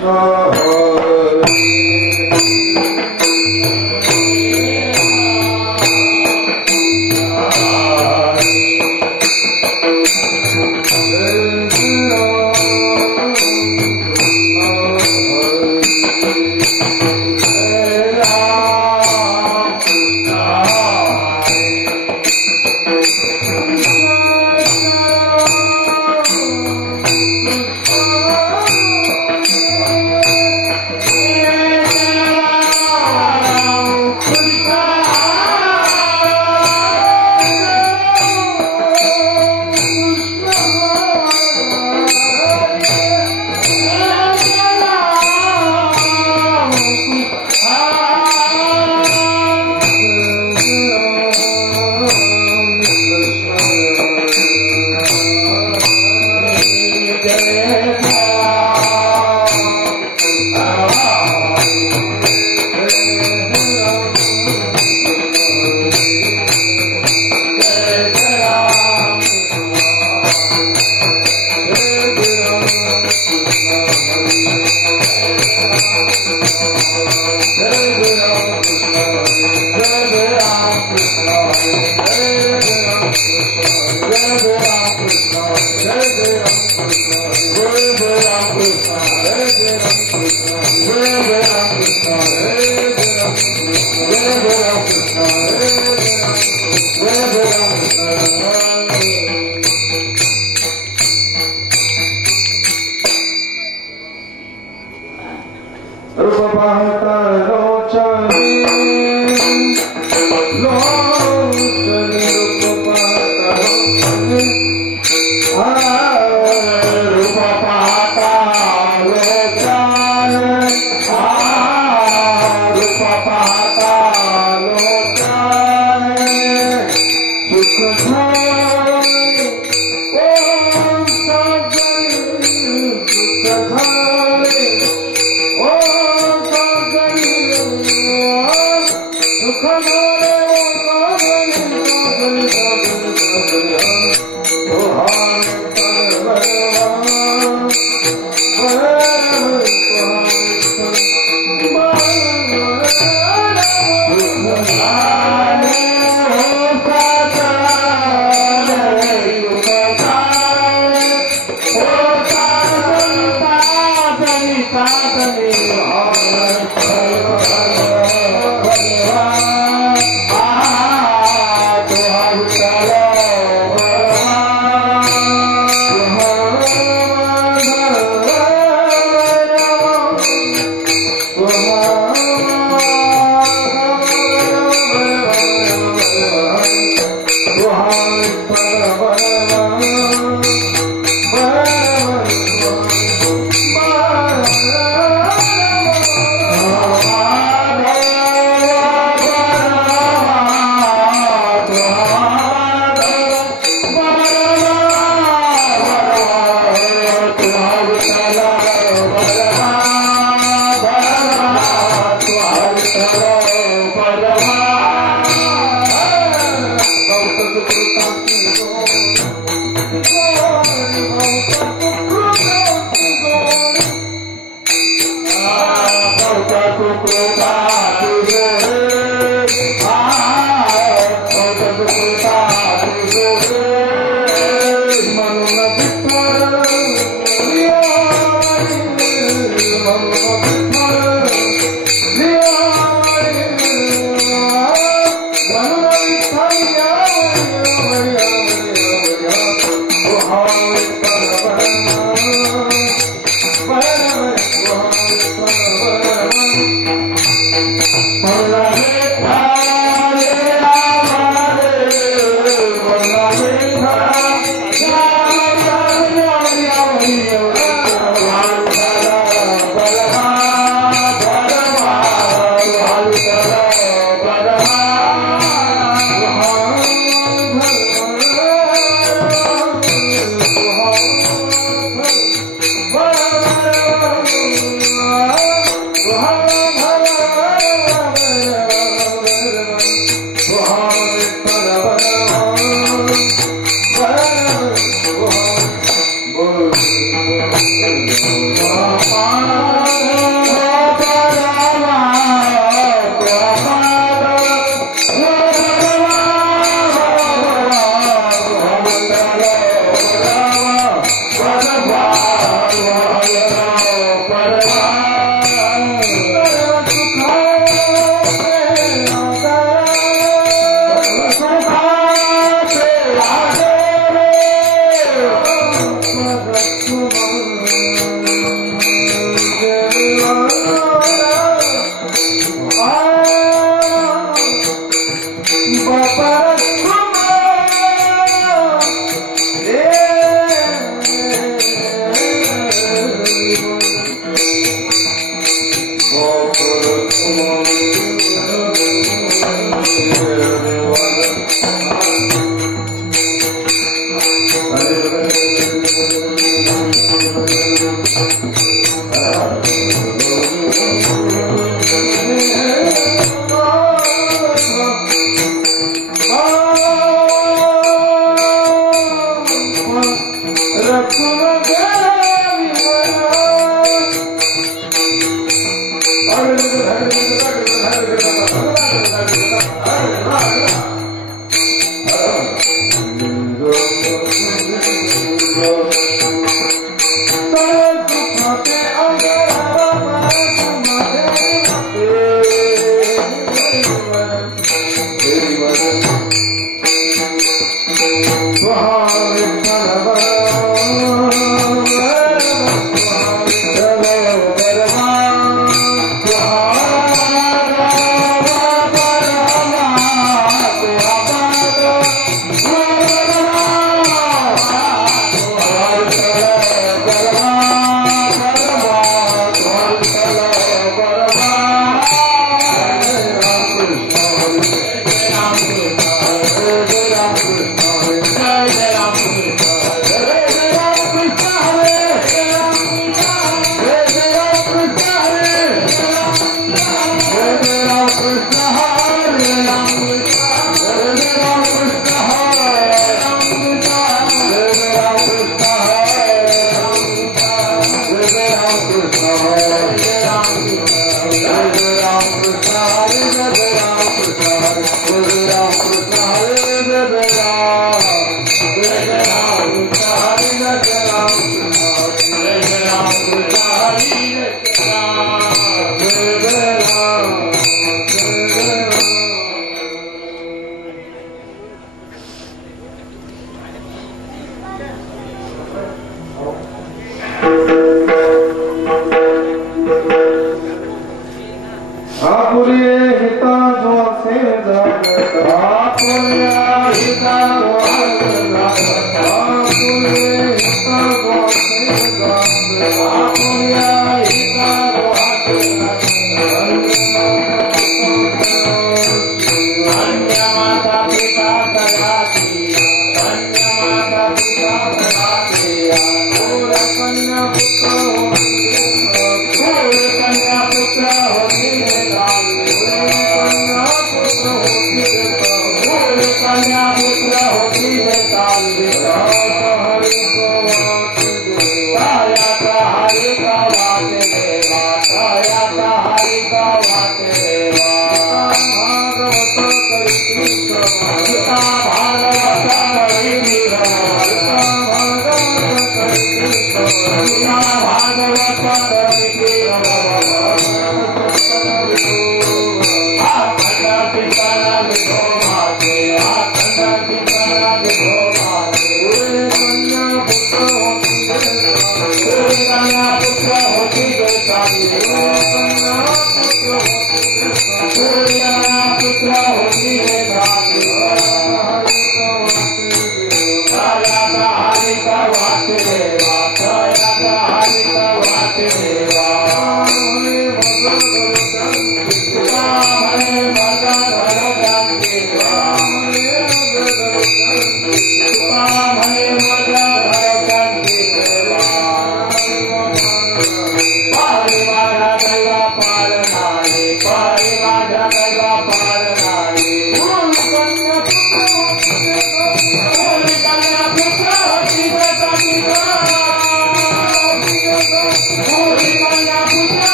Bye.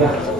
Harika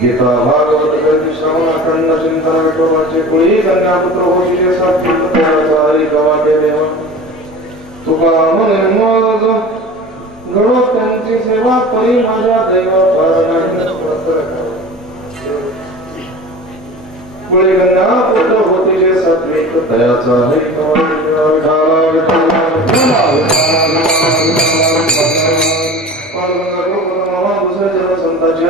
Gita Bhagwat गर्दी श्रवण अखंड चिंतन विठोबाचे कुळी कन्यापुत्र होतीचे सात्विक तयाचा हरी गवाटे देवा तुका म्हणे मग घडो त्यांची सेवा परी माझ्या दैवा फार नाही कुळी कन्यापुत्र होतीचे सात्विक तयाचा हरी गवाटे देवा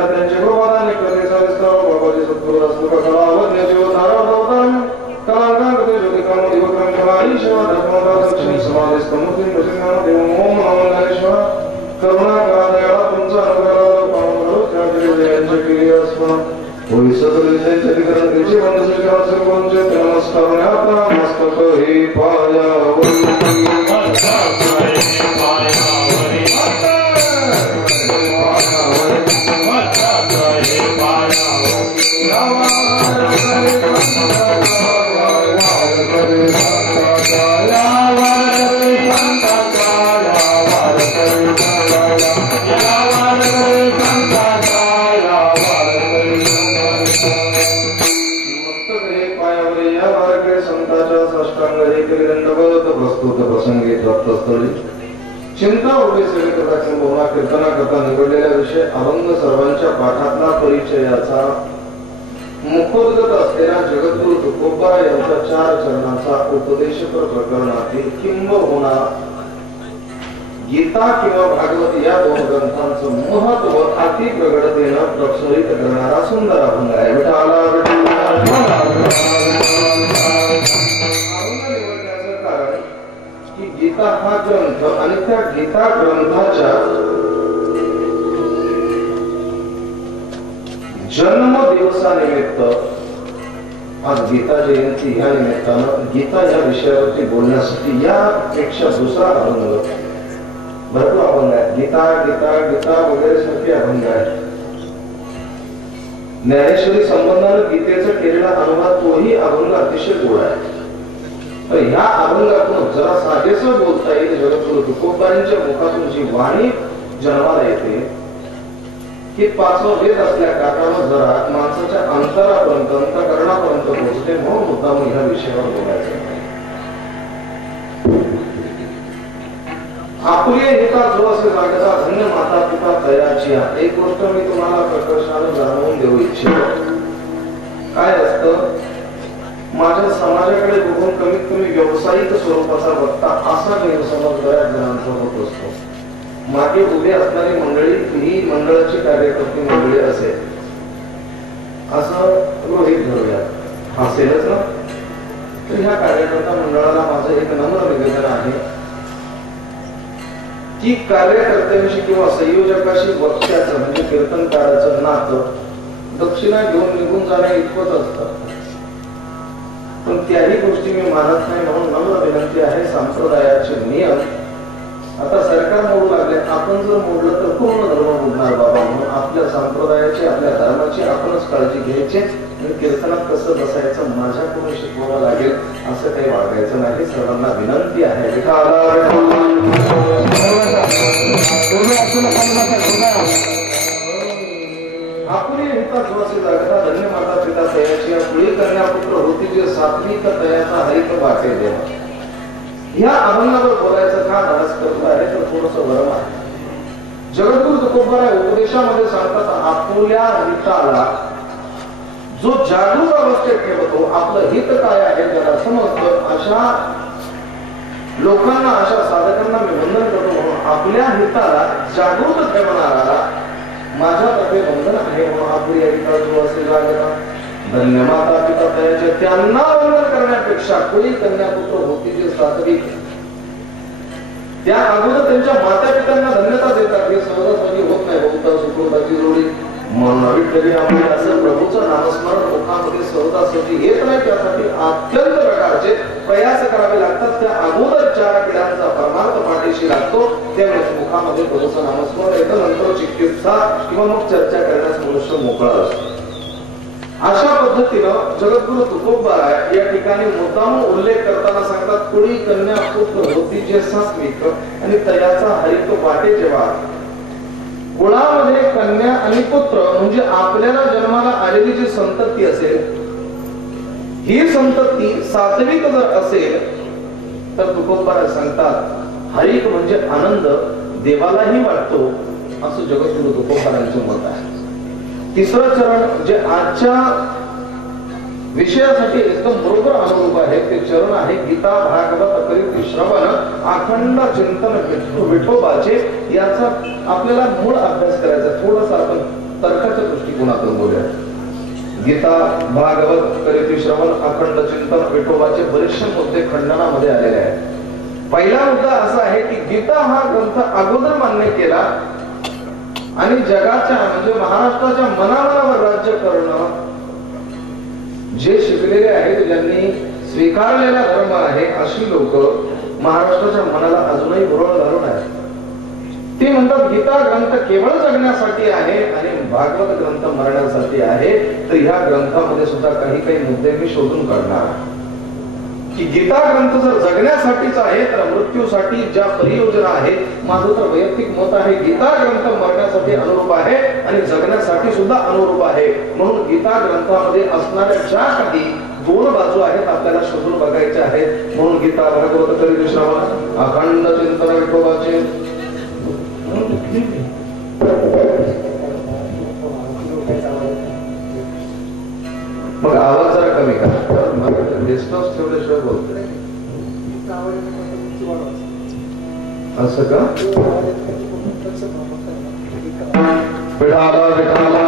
त्यांच्या गोवादाने करण्याचा विस्तार बाबाजी सत्पुर असतो कलावज्ञ जीवधारा भवतान कलांगांगते ज्योतिकाम दिवकांगवारी शिवा धर्मदा दक्षिण समाधिस्थ मुस्लिम प्रसिद्धान देव ओम नमो नारायण करुणा कलादयाला तुमचा अनुग्रह पावन करो त्या देवयांच्या केली असमा होई सदल चरित्रण त्याची वंदन सर्वांचे नमस्कार आता मस्तक हे पायावरी प्रसंगी तत्स्थळी चिंता उभे सगळे कथा किंवा कीर्तना करता निवडलेल्या विषय अभंग सर्वांच्या पाठातला परिचयाचा मुखोद्गत असलेल्या जगद्गुरु तुकोबा यांच्या 4 चरणांचा उपदेशपर प्रकरणातील किंबहुना गीता किंवा भागवत या 2 ग्रंथांचं महत्व अति प्रगडतेनं प्रसरित करणारा सुंदर अभंग आहे. गीता हा ग्रंथ आणि त्या गीता ग्रंथाच्या जन्म दिवसानिमित्त आज गीता जयंती या निमित्तानं गीता या विषयावरती बोलण्यासाठी यापेक्षा दुसरा अभंग भरपूर अभंग आहे. गीता गीता गीता वगैरे सारखे अभंग आहे. ज्ञानेश्वरी संबंधानं गीतेचा केलेला अनुवाद तोही अभंग अतिशय गोड आहे. ह्या अभंगातून जरा साधेसं बोलता येईल जगद्गुरु तुकोबांच्या मुखातून जी वाणी जन्माला येते ही 5वा वेद असल्या कारणानं जरा माणसाच्या अंतरापर्यंत अंतःकरणापर्यंत पोहोचते. म्हणून मुद्दाम ह्या विषयावर बोलायचं. आपुले हिता जो असे जागता धन्य माता पिता तयाची. एक गोष्ट मी तुम्हाला प्रकर्षाने जाणवून देऊ इच्छितो. काय असतं माझ्या समाजाकडे बघून कमीत कमी व्यावसायिक स्वरूपाचा वक्ता असा गैरसमज बऱ्याच जणांचा होत असतो. मागे उभे असणारी मंडळी ही मंडळाची कार्यकर्ती मंडळी असेल असं गृहीत धरूया. असेलच ना. तर ह्या कार्यकर्ता मंडळाला माझं एक नम्र निवेदन आहे की कार्यकर्त्यांशी किंवा संयोजकाशी वक्त्याचं म्हणजे कीर्तनकाराचं नातं दक्षिणा घेऊन निघून जाण्या इतकंच असतं. पण त्याही गोष्टी मी मानत नाही. म्हणून नम्र विनंती आहे. संप्रदायाचे नियम आता सरकार मोडू लागले. आपण जर मोडलं तर पूर्ण धर्म मोडणार बाबा. म्हणून आपल्या संप्रदायाची आपल्या धर्माची आपणच काळजी घ्यायची आणि कीर्तनात कसं बसायचं माझ्याकडून शिकवावं लागेल असं काही वागायचं नाही. सर्वांना विनंती आहे. आपुले हिता जोसे जागता धन्य माता पिता तयाची. कुळी कन्यापुत्र होतीचे सात्विक तयाचा हरिक वाटे देवा. या अभंगावर बोलायचं का धाडस करतो आहे तर थोडस वरम आहे. जगद्गुरु तुकोबा उपदेशामध्ये सांगतात आपुल्या हिताला जो जागरूक अवस्थेत ठेवतो आपलं हित काय आहे त्याला समजतं अशा लोकांना अशा साधकांना मी वंदन करतो. म्हणून आपल्या हिताला जागरूक ठेवणारा माझ्यातर्फे वंदन आहे. म्हणून आपुल्या हिता जो असे जागता धन्य माता पिता तयाचे. त्यांना वंदन करण्यापेक्षा कुळी कन्यापुत्र होतीचे सात्विक त्या अगोदर त्यांच्या माता पित्यांना धन्यता देतात. हे सहजासहजी होत नाही. बहुता सुखोताची जोडी म्हणून विठ्ठली आपण असं प्रभूचं नामस्मरण मुखामध्ये सहजासहजी येत नाही, त्यासाठी अत्यंत प्रकारचे प्रयास करावे लागतात. त्या अगोदर 4 पिढ्यांचा परमार्थ पाठीशी लागतो, त्यावेळेस मुखामध्ये प्रभूचं नामस्मरण येतं, नंतर चिकित्सा किंवा मग चर्चा करण्यास मनुष्य मोकळा असतो. अशा पद्धतीनं जगद्गुरु तुकोबाराय या ठिकाणी मुद्दाम उल्लेख करताना सांगतात, कुळी कन्या पुत्र होती जे सात्विक आणि तयाचा हरिक वाटे जेव्हा. कुळामध्ये कन्या आणि पुत्र म्हणजे आपल्याला जन्माला आलेली जी संतती असेल, ही संतती सात्विक जर असेल तर तुकोबाराय सांगतात हरिक म्हणजे आनंद देवालाही वाटतो, असं जगद्गुरु तुकोबारायांचे मत आहे. तिसरं चरण जे आजच्या विषयासाठी एकदम बरोबर अनुरूप आहे ते चरण आहे गीता भागवत करीत श्रवण अखंड चिंतन विठोबाचे. याचा आपल्याला मूळ अभ्यास करायचा, थोडासा आपण तर्काच्या दृष्टिकोनातून बोलूया. गीता भागवत करीत श्रवण अखंड चिंतन विठोबाचे बरेचसे मुद्दे खंडनामध्ये आलेले आहेत. पहिला मुद्दा असा आहे की गीता हा ग्रंथ अगोदर मान्य केला आणि जगाच्या म्हणजे महाराष्ट्राच्या मनामनावर राज्य करणं जे शिकलेले आहेत, ज्यांनी स्वीकारलेला धर्म आहे, अशी लोक महाराष्ट्राच्या मनाला अजूनही भुरळ घालून आहेत. ते म्हणतात गीता ग्रंथ केवळ जगण्यासाठी आहे आणि भागवत ग्रंथ मरण्यासाठी आहे. तर ह्या ग्रंथामध्ये सुद्धा काही मुद्दे मी शोधून काढणार की गीता ग्रंथ जर जगण्यासाठीच आहे तर मृत्यूसाठी ज्या परियोजना आहेत, माझं तर वैयक्तिक मत आहे गीता ग्रंथ मरण्यासाठी अनुरूप आहे आणि जगण्यासाठी सुद्धा अनुरूप आहे. म्हणून गीता ग्रंथामध्ये असणाऱ्या ज्या काही 2 बाजू आहेत आपल्याला शोधून बघायच्या आहेत. म्हणून गीता भागवत करीत श्रवण अखंड चिंतन विठोबाचे. मग आवाज जरा कमी करा, डिस्टन्स ठेवल्याशिवाय बोलतोय असं का? विठाला विठाला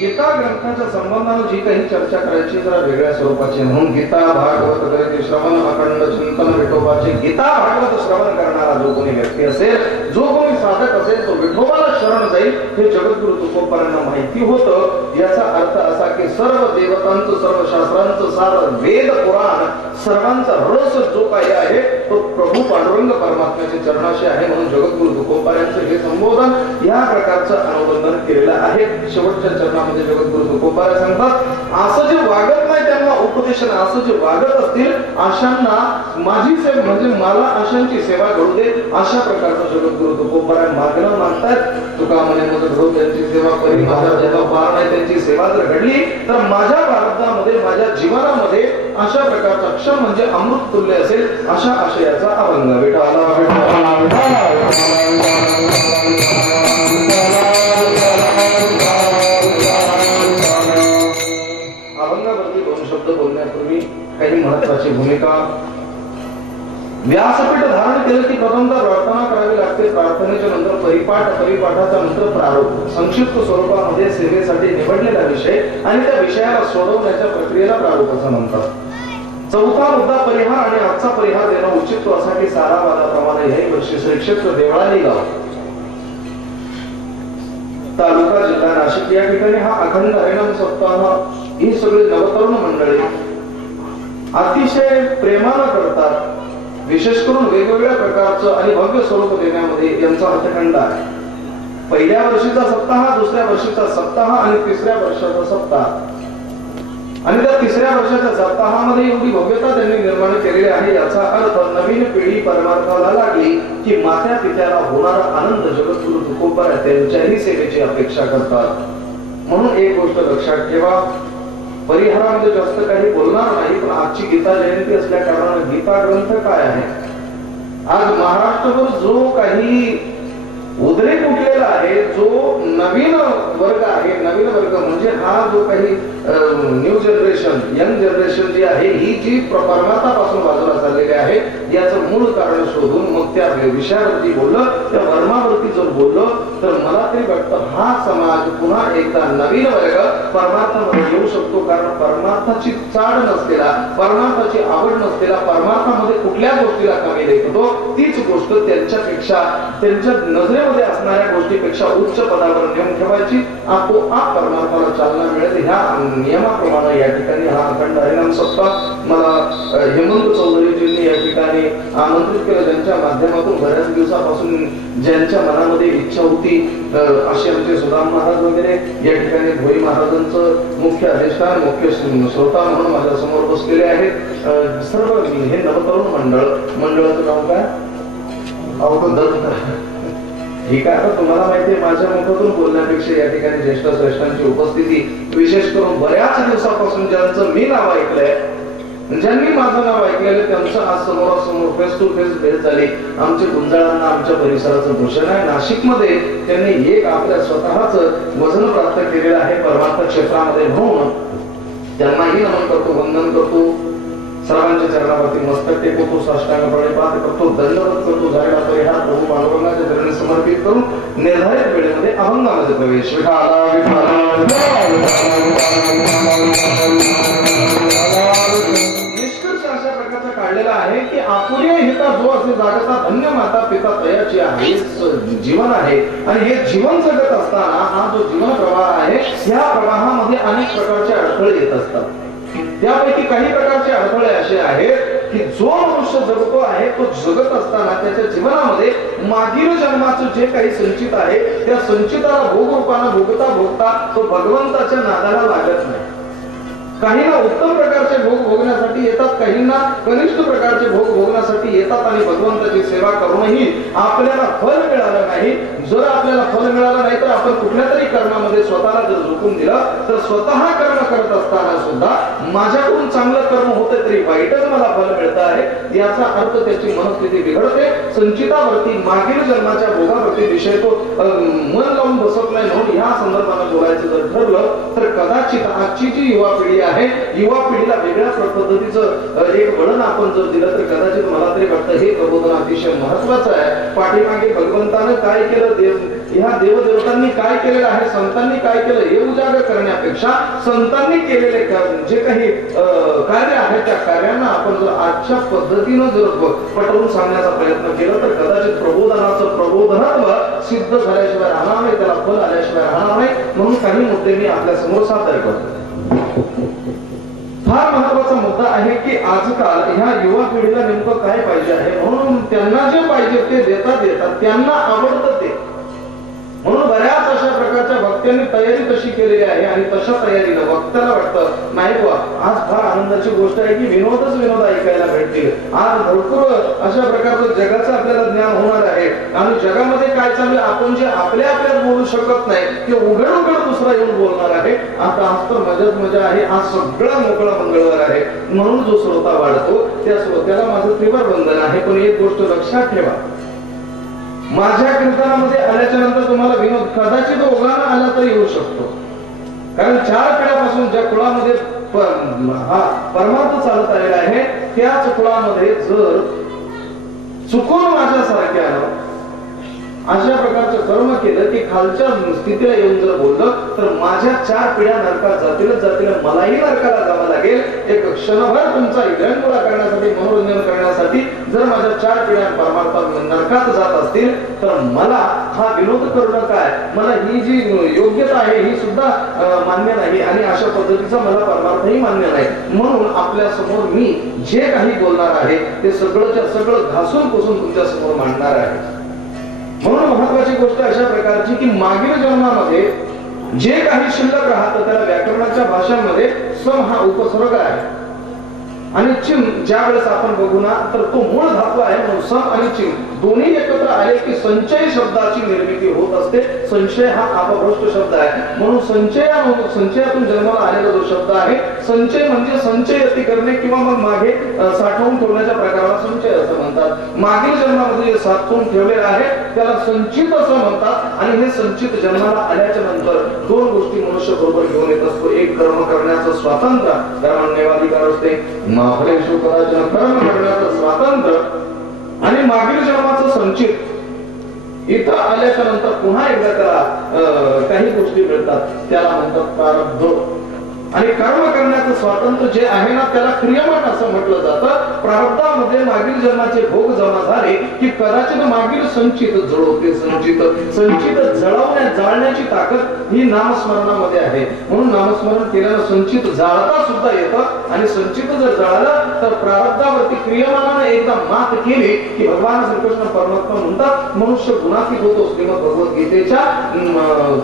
गीता ग्रंथाच्या संबंधाने जी काही चर्चा करायची जरा वेगळ्या स्वरूपाची. म्हणून गीता भागवत करीत श्रवण अखंड चिंतन विठोबाचे. गीता भागवत श्रवण करणारा जो कोणी व्यक्ती असेल, जो कोणी साधक असेल, तो विठोबाला शरण जाईल हे जगद्गुरु तुकोबारायांना माहिती होतं. याचा अर्थ असा की सर्व देवतांचं, सर्व शास्त्रांचं सार, वेद पुराण सर्वांचा रस जो काही आहे तो प्रभू पांडुरंग परमात्म्याच्या चरणाशी आहे. म्हणून जगद्गुरु तुकोबारायांचं हे संबोधन या प्रकारचं अनुबंधन केलेलं आहे. शेवटच्या चरणामध्ये जगद्गुरु तुकोबाराय सांगतात, असं जे वागत नाही त्यांना उपदेशन, असं जे वागत असतील अशांना माझी सेवा म्हणजे मला अशांची सेवा घडू दे, अशा प्रकारचं जगद्गुरु तुकोबाराय मागणं मागतात. तुका म्हणे मग घडू त्यांची सेवा करी, माझा जेव्हा पार नाही त्यांची सेवा जर घडली तर माझ्या प्रारब्धामध्ये, माझ्या जीवनामध्ये अशा प्रकारचा क्षण म्हणजे अमृत तुल्य असेल, अशा आशयाचा अभंग. विठाला विठाला विठाला अभंगावरती 2 शब्द बोलण्यापूर्वी काही महत्वाची भूमिका. व्यासपीठ धारण केलं की प्रथमतः प्रार्थना करावी लागते. प्रार्थनेच्या नंतर परिपाठ, परिपाठाचा नंतर प्रारूप, संक्षिप्त स्वरूपामध्ये सेवेसाठी निवडलेला विषय आणि त्या विषयाला सोडवण्याच्या प्रक्रियेला प्रारूप असं म्हणतात. चौथा मुद्दा परिहार आणि आजचा परिहार देणं उचित असा की सारावादाप्रमाणे हे वर्षी श्री क्षेत्र देवळाली गाव तालुका जिल्हा नाशिक या ठिकाणी हा अखंड हरिनाम सप्ताह ही सगळी नवतरुण मंडळी अतिशय प्रेमानं करतात. विशेष करून वेगवेगळ्या प्रकारचं आणि भव्य स्वरूप देण्यामध्ये यांचा हातखंड आहे. पहिल्या वर्षीचा सप्ताह, दुसऱ्या वर्षीचा सप्ताह आणि तिसऱ्या वर्षाचा सप्ताह. आणि त्या तिसऱ्या वर्षाच्या सप्ताहामध्ये एवढी भव्यता त्यांनी निर्माण केलेली आहे. याचा अर्थ नवीन पिढी परमार्थाला लागली की मात्या पित्याला होणारा आनंद जगद्गुरु तुकोबाराय त्यांच्याही सेवेची अपेक्षा करतात. म्हणून एक गोष्ट लक्षात ठेवा, परिहारामध्ये जास्त काही बोलणार नाही, पण आजची गीता जयंती असल्या कारणाने गीता ग्रंथ काय आहे, आज महाराष्ट्रभर जो काही उद्रेक उठलेला आहे, जो नवीन वर्ग आहे, नवीन वर्ग म्हणजे हा जो काही न्यू जनरेशन, यंग जनरेशन जी आहे, ही जी परमार्थापासून बाजूला चाललेली आहे, याचं मूळ कारण शोधून मग त्या विषयावरती बोललं, त्या वर्मावरती जर बोललो तर मला तरी वाटतं हा समाज पुन्हा एकदा नवीन वर्ग परमार्थामध्ये येऊ शकतो. कारण परमार्थाची चाड नसलेला, परमार्थाची आवड नसलेला, परमार्थामध्ये कुठल्या गोष्टीला कमी लेखतो तीच गोष्ट त्यांच्यापेक्षा, त्यांच्या नजरेमध्ये असणाऱ्या गोष्टीपेक्षा उच्च पदावर नेऊन ठेवायची, आपोआप परमार्थाला चालना मिळेल. ह्या नियमाप्रमाणे या ठिकाणी हा अखंड हरिनाम सप्ताह मला हेमंत चौधरीजींनी या ठिकाणी आमंत्रित केलं, ज्यांच्या माध्यमातून बऱ्याच दिवसापासून ज्यांच्या मनामध्ये इच्छा होती असे आमचे सुदाम महाराज वगैरे या ठिकाणी भोई महाराजांचं मुख्य अधिष्ठान, मुख्य श्रोता म्हणून माझ्या समोर बसलेले आहेत. सर्व हे नवतरुण मंडळाचं नाव काय? ठीक आहे. आता तुम्हाला माहितीये माझ्या मुखातून बोलण्यापेक्षा या ठिकाणी ज्येष्ठ श्रेष्ठांची उपस्थिती, विशेष करून बऱ्याच दिवसापासून ज्यांचं मी नाव ऐकलंय, ज्यांनी माझं नाव ऐकलेलं त्यांचं आज समोरासमोर फेस टू फेस भेट झाली. आमचे गुंजाळांना आमच्या परिसराचं भूषण आहे. नाशिकमध्ये त्यांनी एक आपल्या स्वतःच वजन प्राप्त केलेलं आहे परमार्थ क्षेत्रामध्ये, म्हणून त्यांनाही नमन करतो, वंदन करतो, सर्वांच्या चरणावरती मस्तक टेकवतो, साष्टांग प्रणिपात करतो, दंडवत करतो. झालेला परिहार प्रभू पांडुरंगाच्या चरणी समर्पित करून निर्धारित वेळेमध्ये अभंगामध्ये प्रवेश. निष्कर्ष अशा प्रकारचा काढलेला आहे की आपुर्य हिता जो असे जागता धन्य माता पिता तयाची आहे जीवन आहे. आणि हे जीवन जगत असताना हा जो जीवन प्रवाह आहे, या प्रवाहामध्ये अनेक प्रकारचे अडथळे येत असतात. त्यापैकी काही प्रकारचे अडथळे असे आहेत की जो मनुष्य जगतो आहे तो जगत असताना त्याच्या जीवनामध्ये मागील जन्माचं जे काही संचित आहे त्या संचिताला भोगरूपाने भोगता भोगता तो भगवंताच्या नादाला लागत नाही. काहींना उत्तम प्रकारचे भोग भोगण्यासाठी येतात, काहींना कनिष्ठ प्रकारचे भोग भोगण्यासाठी येतात आणि भगवंताची सेवा करूनही आपल्याला फल मिळालं नाही. जर आपल्याला फल मिळालं नाही तर आपण कुठल्या तरी कर्मामध्ये स्वतःला जर झोकून दिलं तर स्वतः कर्म करत असताना सुद्धा माझ्याकडून चांगलं कर्म होते तरी वाईटच मला फल मिळत आहे याचा अर्थ त्याची मनस्थिती बिघडते. संचितावरती मागील जन्माच्या भोगावरती विषय तो मन लावून बसत नाही. म्हणून या संदर्भाने बोलायचं जर ठरलं तर कदाचित आजची जी युवा पिढी आहे, युवा पिढीला वेगळ्या पद्धतीचं एक वळण आपण जर दिलं तर कदाचित मला तरी वाटतं हे प्रबोधन अतिशय महत्वाचं आहे. पाठीमागे भगवंतानं काय केलं, ह्या देवदेवतांनी काय केलेलं आहे, संतांनी काय केलं हे उजागर करण्यापेक्षा संतांनी केलेले जे काही कार्य आहे त्या कार्यांना आपण जर आजच्या पद्धतीनं जर पटवून सांगण्याचा प्रयत्न केला तर कदाचित प्रबोधनाचं प्रबोधनत्व सिद्ध झाल्याशिवाय राहणार नाही, त्याला फल आल्याशिवाय राहणार नाही. म्हणून काही मुद्दे मी आपल्या समोर सादर करतो. फार महत्वाचा मुद्दा आहे की आजकाल ह्या युवा पिढीला नेमकं काय पाहिजे आहे, म्हणून त्यांना जे पाहिजे ते देतात, त्यांना आवडतं ते. म्हणून बऱ्याच अशा प्रकारच्या भक्तांनी तयारी तशी केलेली आहे आणि तशा तयारीनं भक्ताला वाटतं नाही बुवा आज फार आनंदाची गोष्ट आहे की विनोदच विनोद ऐकायला भेटतील, आज भरपूर अशा प्रकारचं जगाचं आपल्याला ज्ञान होणार आहे आणि जगामध्ये काय चालू आपण जे आपल्या बोलू शकत नाही ते उघड दुसरा येऊन बोलणार आहे. आता आज तर मजाच मजा आहे, आज सगळा मोकळा मंगळवार आहे. म्हणून जो श्रोता वाढतो त्या श्रोत्याला माझं तीव्र बंधन आहे. पण एक गोष्ट लक्षात ठेवा, माझ्या कीर्तनामध्ये आल्याच्या नंतर तुम्हाला विनोद कदाचित ओघाना आला तरी येऊ शकतो. कारण 4 पिढ्यापासून ज्या कुळामध्ये हा परमार्थ चालत आलेला आहे त्याच कुळामध्ये जर चुकून माझ्यासारख्यानं अशा प्रकारचं कर्म केलं की खालच्या स्थितीला येऊन जर बोललं तर माझ्या 4 पिढ्या नरकात जातील, मलाही नरकाला जावं लागेल. एक क्षणभर तुमचा विरंगुळा करण्यासाठी, मनोरंजन करण्यासाठी जर माझ्या 4 पिढ्या परमार्थ नरकात जात असतील तर मला हा विनोद करणं काय, मला ही जी योग्यता आहे ही सुद्धा मान्य नाही आणि अशा पद्धतीचा मला परमार्थही मान्य नाही. म्हणून आपल्या समोर मी जे काही बोलणार आहे ते सगळं घासून पुसून तुमच्या समोर मांडणार आहे. म्हणून महत्वाची गोष्ट अशा प्रकारची की मागील जन्मामध्ये जे काही शिल्लक राहतं त्याला व्याकरणाच्या भाषांमध्ये सम हा उपसर्ग आहे आणि चिम ज्या वेळेस आपण बघू ना तर तो मूळ धातू आहे. म्हणून सम आणि चिम दोन्ही एकत्र आले की संचय शब्दाची निर्मिती होत असते. संचय हा अपभ्रष्ट शब्द आहे. म्हणून संचयातून जन्माला आलेला जो शब्द आहे संचय म्हणजे संचयती करणे किंवा मग मागे साठवून ठेवण्याच्या प्रकाराला संचय असं म्हणतात. मागील जन्मामध्ये जे साठवून ठेवलेलं आहे त्याला संचित असं म्हणतात. आणि हे संचित जन्माला आल्याच्या नंतर 2 गोष्टी मनुष्य बरोबर घेऊन येत असतो. एक कर्म करण्याचं स्वातंत्र्य, कर्मण्येवाधिकार असते, कर्म करण्याचं स्वातंत्र्य आणि मागील जन्माचं संचित इथं आल्याच्या नंतर पुन्हा एकदा त्याला काही गोष्टी मिळतात, त्याला म्हणतात प्रारब्ध. आणि कर्म करण्याचं स्वातंत्र्य जे आहे ना त्याला क्रियमान असं म्हटलं जातं. प्रारब्धामध्ये मागील जन्माचे भोग जमा झाले की कदाचित मागील संचित जळवते. संचित जाळण्याची ताकद ही नामस्मरणामध्ये आहे. म्हणून नामस्मरण केल्यानं संचित जाळता सुद्धा येतं. आणि संचित जर जाळलं तर प्रारब्धावरती क्रियमानाने एकदा मात केली की भगवान श्रीकृष्ण परमात्मा म्हणतात मनुष्य गुणातीत होतो. श्रीमद भगवद्गीतेच्या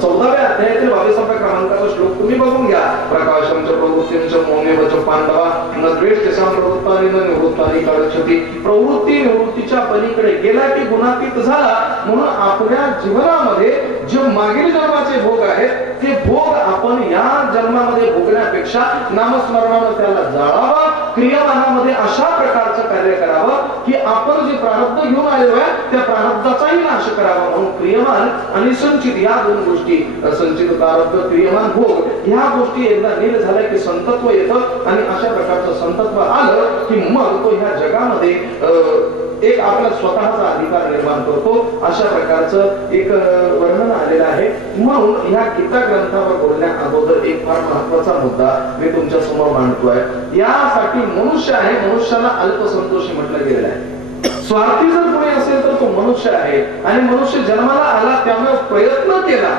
14व्या अध्यायातील 22व्या क्रमांकाचा श्लोक तुम्ही बघून घ्या. प्रकाशंच प्रवृत्तींच मौनेवच पांडवा न द्वेष तेषां प्रवृत्तानि न निवृत्तानि कालक्षति. प्रवृत्ती निवृत्तीच्या पलीकडे गेला की गुणातीत झाला. म्हणून आपल्या जीवनामध्ये जे मागील जन्माचे भोग आहेत ते भोग आपण या जन्मामध्ये भोगण्यापेक्षा नामस्मरणानं त्याला जाळावा. क्रियामानामध्ये अशा प्रकारचं कार्य करावं की आपण जे प्रारब्ध घेऊन आलेलो आहे त्या प्रारब्धाचाही नाश करावा. म्हणून क्रियमान आणि संचित या दोन गोष्टी, संचित प्रारब्ध क्रियमान भोग, ह्या गोष्टी एकदा नील झाल्या की संतत्व येतं. आणि अशा प्रकारचं संतत्व आलं की मग तो ह्या जगामध्ये एक आपला स्वतःचा अधिकार निर्माण करतो. अशा प्रकारचं एक वर्णन आलेलं आहे. म्हणून ह्या गीता ग्रंथावर बोलण्या अगोदर एक फार महत्वाचा मुद्दा मी तुमच्या समोर मांडतोय. यासाठी मनुष्य आहे, मनुष्याला अल्पसंतोषी म्हटलं गेलेलं आहे. स्वार्थी जर कोणी असेल तर तो मनुष्य आहे. आणि मनुष्य जन्माला आला त्यामुळे प्रयत्न केला,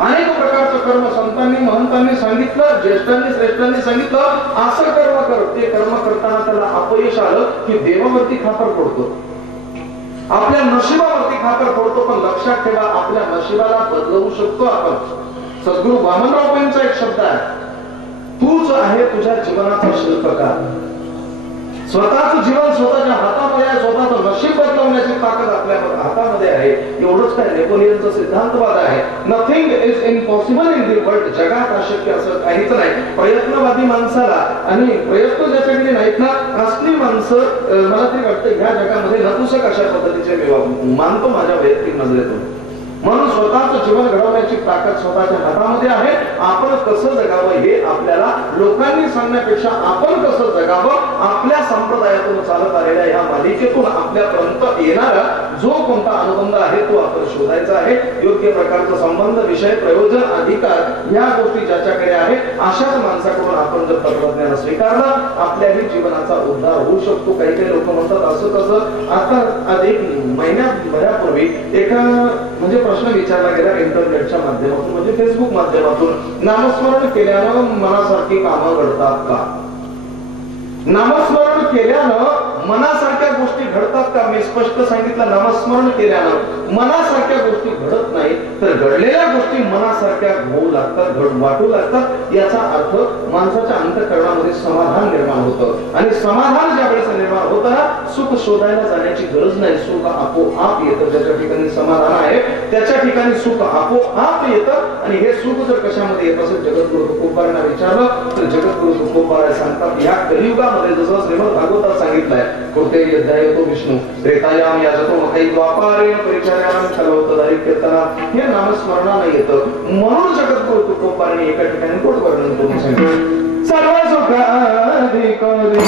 अनेक प्रकारचं कर्म संतांनी महंतांनी सांगितलं, ज्येष्ठांनी श्रेष्ठांनी सांगितलं असं कर्म कर. ते कर्म करताना त्याला अपयश आलं की देवावरती खापर पडतो, आपल्या नशिबावरती खापर पडतो. पण लक्षात ठेवा आपल्या नशिबाला बदलवू शकतो आपण. सद्गुरू वामनराव यांचा एक शब्द आहे, तूच आहे तुझ्या जीवनाचा शिल्पकार. स्वतःचं जीवन स्वतःच्या हातामध्ये आहे, स्वतःचं नशीब बदलवण्याची ताकद आपल्या हातामध्ये आहे. एवढंच काय नेपोलियनचा सिद्धांतवाद आहे, nothing is impossible in the world. जगात अशक्य असं काहीच नाही. प्रयत्नवादी माणसाला आणि प्रयत्न ज्याच्याकडे नाहीत ना असली माणसं मला तरी वाटतं ह्या जगामध्ये नपुसक अशा पद्धतीचे मी मानतो माझ्या वैयक्तिक नजरेतून. म्हणून स्वतःचं जीवन घडवण्याची ताकद स्वतःच्या हातामध्ये आहे. आपण कसं जगावं हे आपल्याला लोकांनी सांगण्यापेक्षा आपण कसं जगावं आपल्या संप्रदायातून चालत आलेल्या या मालिकेतून आपल्यापर्यंत येणारा जो कोणता अनुबंध आहे तो आपण शोधायचा आहे. योग्य प्रकारचा संबंध, विषय, प्रयोजन, अधिकार या गोष्टी ज्याच्याकडे आहे अशाच माणसाकडून आपण जर तत्वज्ञान स्वीकारलं आपल्याही जीवनाचा उद्धार होऊ शकतो. काही काही लोक म्हणतात असं तसं. आता एक महिन्याभरापूर्वी एका म्हणजे प्रश्न विचारला गेला इंटरनेटच्या माध्यमातून म्हणजे फेसबुक माध्यमातून, नामस्मरण केल्यानं मनासारखी कामं घडतात का? नामस्मरण केल्यानं मनासारख्या गोष्टी घडतात का? मी स्पष्ट सांगितलं, नामस्मरण केल्यानं मनासारख्या गोष्टी घडत नाही तर घडलेल्या गोष्टी मनासारख्या होऊ लागतात, वाटू लागतात. याचा अर्थ माणसाच्या अंतःकरणामध्ये समाधान निर्माण होतं. आणि समाधान ज्या वेळेस निर्माण होतं ना सुख शोधायला जाण्याची गरज नाही, सुख आपोआप येतं. ज्याच्या ठिकाणी समाधान आहे त्याच्या ठिकाणी सुख आपोआप येतं. आणि हे सुख जर कशामध्ये येत असेल, जगद्गुरु तुकोबारांना विचारलं तर जगद्गुरु तुकोबारा सांगतात या कलियुगामध्ये जसं श्रीमद भागवतात सांगितलंय, कृते यद्धायतो विष्णू त्रेतायाम याजतो मखै द्वापारेण परिचर्यां कलवत दारिद्र्यतना. हे नामस्मरणानं येतं. म्हणून जगद्गुरु तुकोबारांनी एका ठिकाणी कोट वर्णन करून सांगितलं, सर्व सुखाधिकारी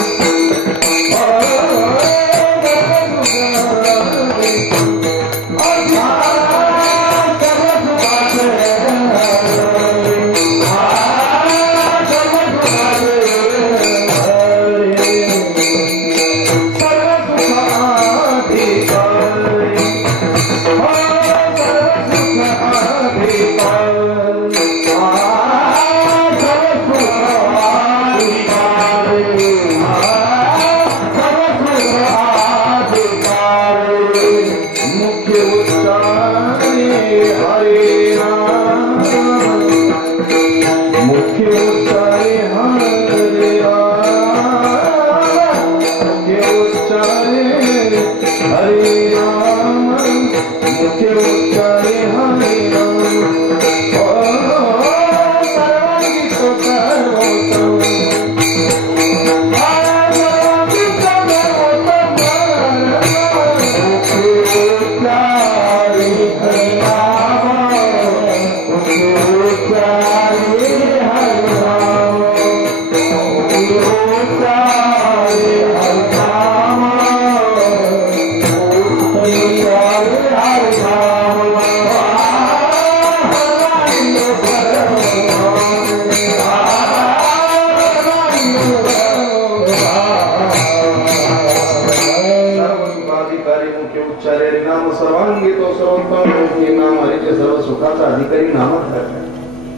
वाक्य उच्चारे नाम सर्वांगी तो सर्वोत्तम नाम हरीचे सर्व सुखाचा अधिकारी नामच आहे.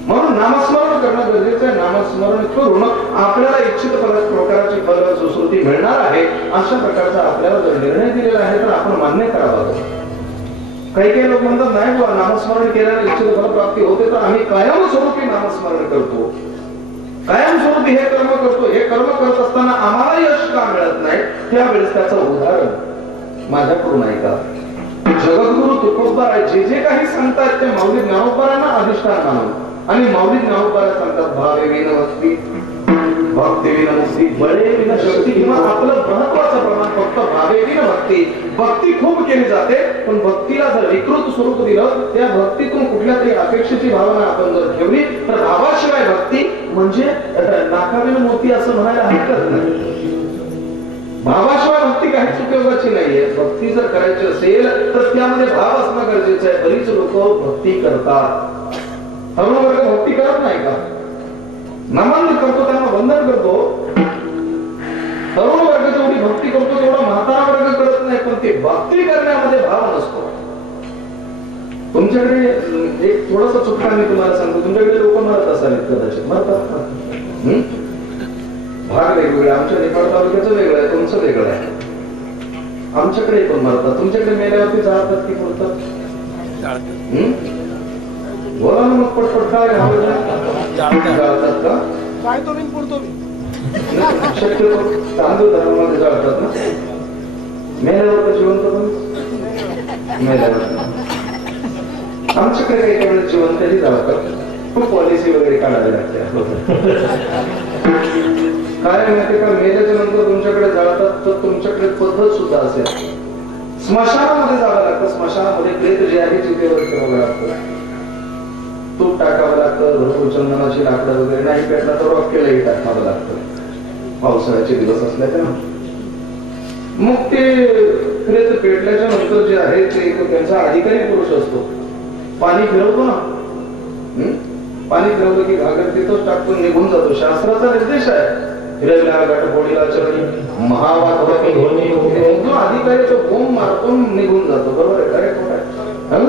म्हणून नामस्मरण करणं गरजेचं आहे. नामस्मरण करून आपल्याला इच्छित प्रकारची फल सुश्रुती मिळणार आहे अशा प्रकारचा आपल्याला जर निर्णय दिलेला आहे तर आपण मान्य करावा. काही काही लोक म्हणतात नाही बुवा नामस्मरण केल्याने इच्छित फलप्राप्ती होते तर आम्ही कायमस्वरूपी नामस्मरण करतो, कायमस्वरूपी हे कर्म करतो. हे कर्म करत असताना आम्हाला यश का मिळत नाही त्यावेळेस त्याचं उदाहरण माझ्याकडून ऐका. जगद्गुरु तुकोबराय जे जे काही सांगतात ते माऊली ज्ञानोबरांना अधिष्ठान मानून आणि माऊली ज्ञानोबराय सांगतात भावे विन भक्ती भक्ती विन मुक्ती बळे विन शक्ती. किंवा आपलं महत्वाचं प्रमाण फक्त भावे विन भक्ती. भक्ती खूप केली जाते पण भक्तीला जर विकृत स्वरूप दिलं त्या भक्तीतून कुठल्या तरी अपेक्षेची भावना आपण जर ठेवली तर भावाशिवाय भक्ती म्हणजे नाकाविन मोती असं म्हणायला हरकत नाही. भावाशिवाय भक्ती काहीच उपयोगाची नाहीये. भक्ती जर करायची असेल तर त्यामध्ये भाव असणं गरजेचं आहे. बरीच लोक भक्ती करतात, तरुण वर्ग भक्ती करत नाही का? नमन करतो त्यांना वंदन करतो. तरुण वर्ग जेवढी भक्ती करतो तेवढा म्हातारा वर्ग करत नाही. पण ते भक्ती करण्यामध्ये भाव नसतो. तुमच्याकडे एक थोडासा चुटका मी तुम्हाला सांगतो. तुमच्याकडे लोक मरत असावेत कदाचित, मरतात ना. भाग वेगवेगळे. आमच्या नेपाळ तालुक्याचं वेगळं आहे, तुमचं वेगळं आहे. आमच्याकडे पण मरतात. तुमच्याकडे मेल्यावरती जाळतात की बोलतात? बोला ना मग पटपट. काय जाळतात का? काय तो बिन पुरतो शक्यतो तांदूळ धर्मामध्ये जाळतात ना. मेल्यावर जिवंत पण मेल्यावर आमच्याकडे काही काही वेळेस जिवंतही जाळतात. खूप पॉलिसी वगैरे काढावी लागते. काय माहिती का, मेल्याच्या नंतर तुमच्याकडे जाळतात तर तुमच्याकडे पद्धत सुद्धा असेल. स्मशानामध्ये जावं लागतं. स्मशानामध्ये प्रेत जे आहे चितेवर ठेवावं लागतं, तूप टाकावं लागतं, चंदनाची लाकडं वगैरे नाही पेटला तर रॉकेलही टाकावं लागतं पावसाळ्याचे दिवस असल्याच्या. मग ते प्रेत पेटल्याच्या नंतर जे आहे ते त्यांचा अधिकारी पुरुष असतो. पाणी फिरवतो ना, पाणी फिरवलं की घागर तिथंच टाकून निघून जातो. शास्त्राचा निर्देश आहे. फिरवल्या घाटपोळीला चरणी महावात जो अधिकारी तो बोंब मारतून निघून जातो. बरोबर आहे? काय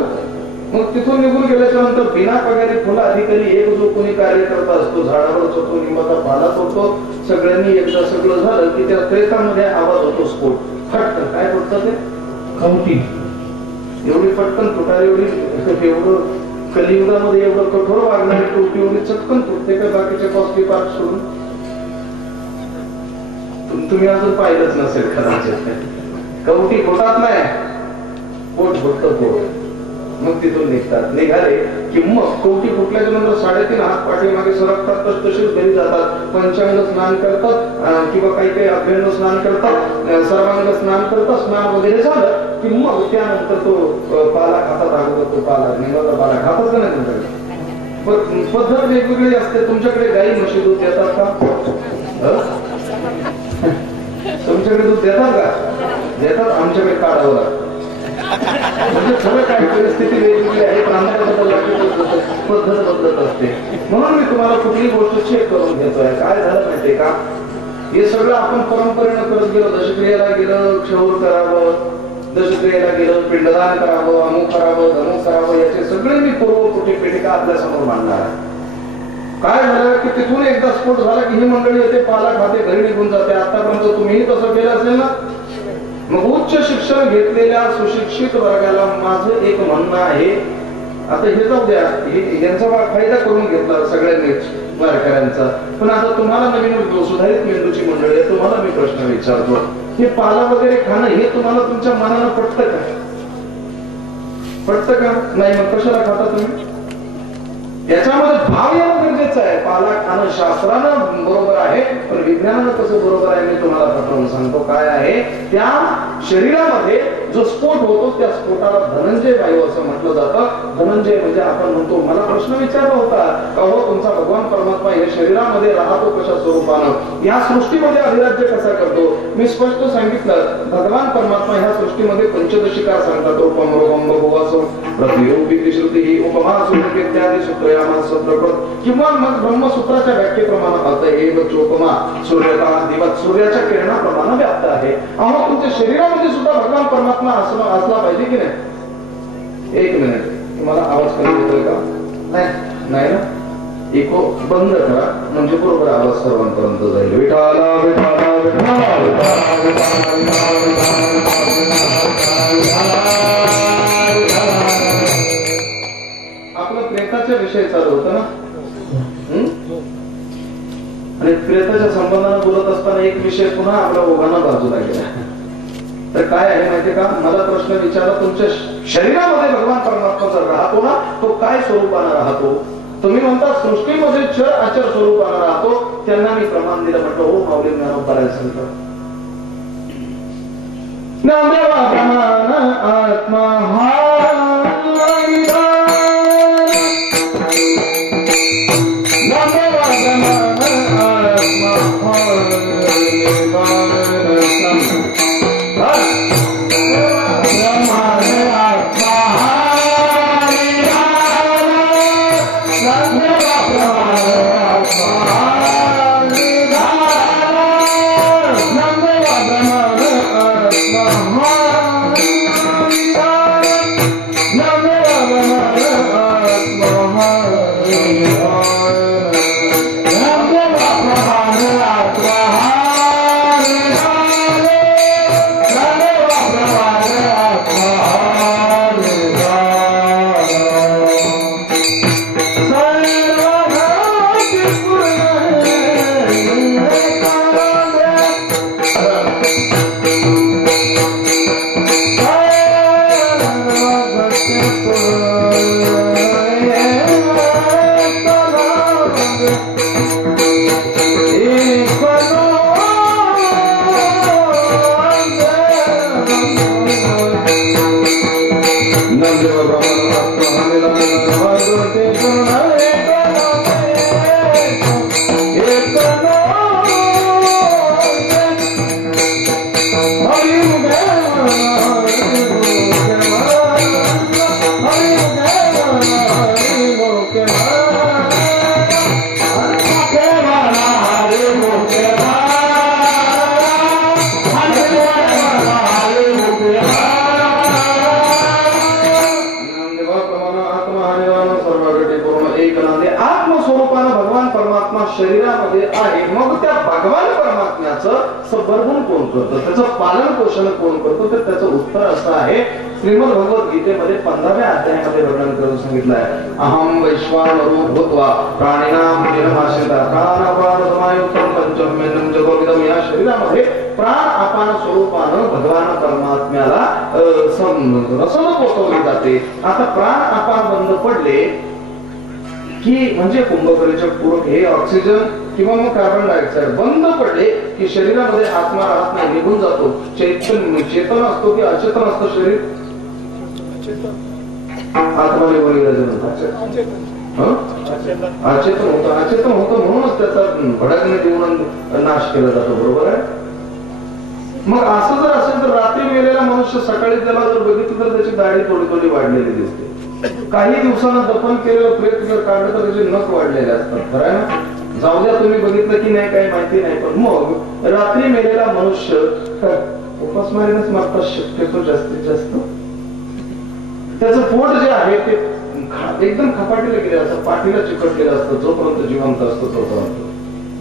मग तिथून निघून गेल्याच्या नंतर बिना पगारी फुला अधिकारी एक जो कोणी कार्यकर्ता असतो झाडावर चढतो, निंबाचा पाला तोडतो. सगळ्यांनी एकदा सगळं झालं की त्या प्रेतामध्ये आवाज होतो स्फोट. फटकन काय फुटतं ते खवटी. एवढी पटकन फुटार एवढं कलियुगामध्ये एवढं कठोर वागणारी टोपी एवढी चटकन फुटते का बाकीचे कॉस्टली पार्ट सोडून? तुम्ही अजून पाहिलंच नसेल कदाचित. कवटी फुटत नाही, पोट फुटतं पोट. मग तिथून निघतात. निघाले की मग कवटी फुटल्याच्या नंतर 3.5 हात पाठीमागे सरकतात. तसेच घरी जातात. पंचांग स्नान करतात किंवा काही काही अभ्यंग स्नान करतात, सर्वांग स्नान करतात. स्नान वगैरे झालं की मग त्यानंतर तो पाला खातात. अगोदर तो पाला निघाला पाला खातात का नाही तुमच्याकडे? पद्धत वेगवेगळी असते. तुमच्याकडे गाई म्हशी दूध देतात का? तुमच्याकडे दूध देतात का? देतात. आमच्याकडे काढावं लागतं. म्हणजे सगळं काही परिस्थिती वेगवेगळी आहे पण पद्धत बदलत असते. म्हणून मी तुम्हाला कुठली गोष्ट चेक करून घेतोय. काय झालं माहितीये का, हे सगळं आपण परंपरेनं करत गेलो. दशक्रियेला गेलं क्षौर करावं, दशक्रियेला गेलं पिंडदान करावं, अमुक करावं, धमुक करावं, याचे सगळे मी पूर्व पेटिका आपल्या समोर मांडणार आहे. काय झालं की तिथून एकदा स्फोट झाला की ही मंडळी येते, पाला खाते, घरी निघून जाते. आतापर्यंत तुम्हीही तसं केलं असेल ना. मग उच्च शिक्षण घेतलेल्या सुशिक्षित वर्गाला माझं एक म्हणणं आहे, आता हे जाऊ द्या, यांचा फायदा करून घेतला सगळ्यांनीच वारकऱ्यांचा. पण आता तुम्हाला नवीन सुधारित मेंदूची मंडळी आहे, तुम्हाला मी प्रश्न विचारतो, हे पाला वगैरे खाणं हे तुम्हाला तुमच्या मनानं पटतं का? पटतं का? नाही. मग कशाला खाता तुम्ही? याच्यामध्ये भाव येणं गरजेचं आहे. पाला खाणं शास्त्रानं बरोबर आहे पण विज्ञानानं कसं बरोबर आहे मी तुम्हाला पटवून सांगतो. काय आहे, त्या शरीरामध्ये जो स्फोट होतो त्या स्फोटाला धनंजय वायू असं म्हटलं जातं. धनंजय म्हणजे आपण म्हणतो, मला प्रश्न विचारला होता का हो तुमचा भगवान परमात्मा या शरीरामध्ये राहतो कशा स्वरूपानं, या सृष्टीमध्ये अधिराज्य कसा करतो? मी स्पष्ट सांगितलं, भगवान परमात्मा ह्या सृष्टीमध्ये पंचदशिका सांगतात. रूपम रूपम भगवासो प्रतिरूपी श्रुती उपमा इत्यादी सूत्र किंवा निर्वाण मग ब्रह्मसूत्राच्या व्याख्येप्रमाणे पाहतं एव चोपमा सूर्यता दिवस सूर्याच्या किरणाप्रमाणे व्याप्त आहे. अहो तुमच्या शरीरामध्ये सुद्धा भगवान परमात्मा असला पाहिजे की नाही? एक मिनिट, मला आवाज कमी येतोय का? नाही ना? इको बंद करा म्हणजे बरोबर आवाज सर्वांपर्यंत जाईल. विठाला विठाला विठाला आपलं प्रेताच्या विषय चालू होतं ना, आणि प्रेताच्या संबंधाने बोलत असताना एक विषय पुन्हा आपल्या ओघांना बाजूला गेला. तर काय आहे माहितीये का, मला प्रश्न विचारला, तुमच्या शरीरामध्ये भगवान परमात्मा जर राहतो ना, तो काय स्वरूपाने राहतो? तुम्ही म्हणता सृष्टीमध्ये चर आचर स्वरूपाने राहतो. त्यांना मी प्रमाण दिलं, म्हटलं हो माऊली ज्ञानोबारायला सांगतो नामदेवा प्रमाण आत्मा शरीरामध्ये आहे. मग त्या भगवान परमात्म्याचं संवर्धन कोण करतं, त्याचं पालन पोषण कोण करतो? तर त्याचं उत्तर असं आहे, श्रीमद भगवत गीतेमध्ये 15व्या अध्यायामध्ये वर्णन करून सांगितलंय. अहम वैश्वानरो भूत्वा प्राणिनां निर्माशिता प्राणापान समायुक्तं पंचमेनं जगोविदं. या शरीरामध्ये प्राण अपान स्वरूपानं भगवान परमात्म्याला रसद पोचवली जाते. आता प्राण अपान बंद पडले की म्हणजे कुंभकरीचे पूरक हे ऑक्सिजन किंवा मग कार्बन डायऑक्साईड बंद पडले की शरीरामध्ये आत्मा राहत नाही, निघून जातो. चेतन असतो की अचेतन असतं शरीर? आत्माने अचेतन होतं. अचेतन होतं म्हणूनच त्याचा भडकणे देऊन नाश केला जातो. बरोबर आहे? मग असं जर असेल तर रात्री मेलेला मनुष्य सकाळी त्याला जर बघितलं तर त्याची दाढी थोडी थोडी वाढलेली दिसते. काही दिवसांना दफन केलेलं प्रेत जर काढलं तर त्याचे नख वाढलेले असतात. खरं आहे ना? जाऊ द्या, तुम्ही बघितलं की नाही काही माहिती नाही, पण मग रात्री मेलेला मनुष्य उपासमारीनेच मारतात शक्यतो जास्तीत जास्त. त्याचं पोट जे आहे ते एकदम खपाटीला गेलं असतं, पाठीला चिकटलेलं असतं. जोपर्यंत जिवंत असतो तोपर्यंत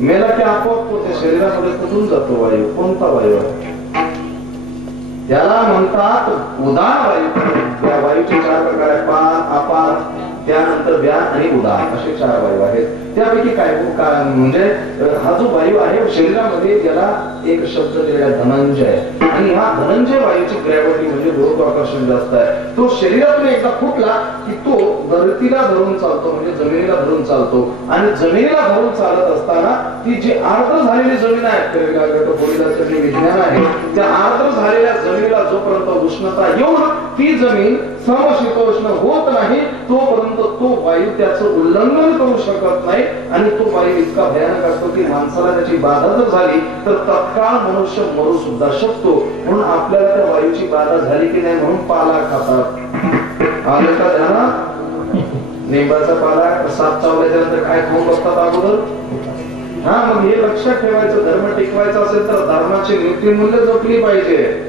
मेला की आपोआप त्या शरीरामध्ये कुठून जातो वायू? कोणता वायू आहे? त्याला म्हणतात उदान वायू. या वायूचे 4 प्रकार आहेत, पान, अपान, त्यानंतर व्यान आणि उदान असे 4 वायू आहेत. त्यापैकी काय म्हणजे हा जो वायू आहे शरीरामध्ये त्याला एक शब्द दिलेला धनंजय, आणि हा धनंजय वायूची ग्रॅव्हिटी म्हणजे गुरुत्वाकर्षण जास्त आहे. तो शरीरातून एकदा फुटला की तो धरतीला धरून चालतो, म्हणजे जमिनीला धरून चालतो. आणि जमिनीला धरून चालत असताना ती जी आर्द्र झालेली जमीन आहे, विज्ञान आहे, त्या आर्द्र झालेल्या जमिनीला जोपर्यंत उष्णता येऊन ती जमीन समशीतोष्ण होत नाही तोपर्यंत तो वायू त्याचं उल्लंघन करू शकत नाही. आणि तो वायू इतका भयानक असतो की माणसाला त्याची बाधा जर झाली तर तत्काळ मनुष्य मरू सुद्धा शकतो. म्हणून आपल्याला त्या वायूची बाधा झाली की नाही म्हणून पाला खातात. आलं का ध्यानात? निंबाचा पाला साप चावल्याच्या नंतर काय खाऊन बसतात अगोदर? हा, मग हे लक्षात ठेवायचं. धर्म टिकवायचा असेल तर धर्माची नीतिमूल्य जपली पाहिजे.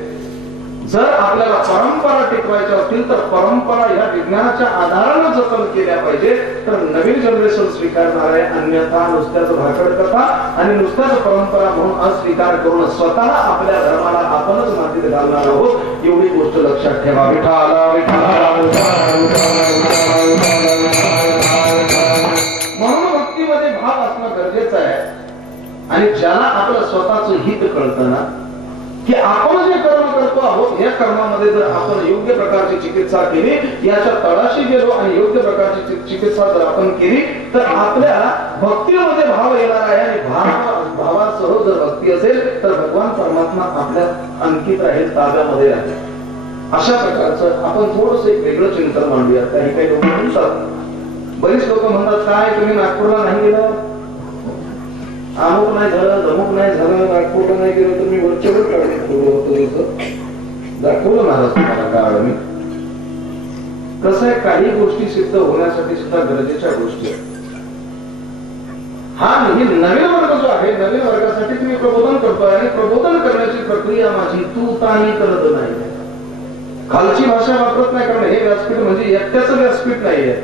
जर आपल्याला परंपरा टिकवायच्या असतील तर परंपरा ह्या विज्ञानाच्या आधाराने जतन केल्या पाहिजे. तर नवीन जनरेशन स्वीकारणार आहे. अन्यथा नुसत्याच भाकड कथा आणि नुसत्याच परंपरा म्हणून अस्वीकार करून स्वतः आपल्या धर्माला आपणच मातीत घालणार आहोत. एवढी गोष्ट लक्षात ठेवा. म्हणून भक्तीमध्ये भाव असणं गरजेचं आहे. आणि ज्याला आपलं स्वतःच हित कळतं ना, की आपण जे कर्म करतो आहोत या कर्मामध्ये जर आपण योग्य प्रकारची चिकित्सा केली, याच्या तळाशी गेलो आणि योग्य प्रकारची चिकित्सा जर आपण केली तर आपल्या भक्तीमध्ये भाव येणार आहे. आणि भावासह जर भक्ती असेल तर भगवान परमात्मा आपल्या अंकित राहील, ताब्यामध्ये आहे. अशा प्रकारचं आपण थोडस एक वेगळं चिंतन मांडूया. काही लोक म्हणतात, बरीच लोक म्हणतात, काय तुम्ही नागपूरला नाही गेला, अमुक नाही झालं, धमुक नाही झालं, नागपूरला नाही गेलो तर मी वरच्यावर काढून दाखवलं महाराज तुम्हाला काळ. मी कसं आहे, काही गोष्टी सिद्ध होण्यासाठी सुद्धा गरजेच्या गोष्टी आहेत. हा नवीन वर्ग जो आहे, नवीन वर्गासाठी तुम्ही प्रबोधन करतोय आणि प्रबोधन करण्याची प्रक्रिया माझी तू तानी करत नाही. खालची भाषा वापरत नाही, कारण हे व्यासपीठ म्हणजे एकट्याचं व्यासपीठ नाहीये.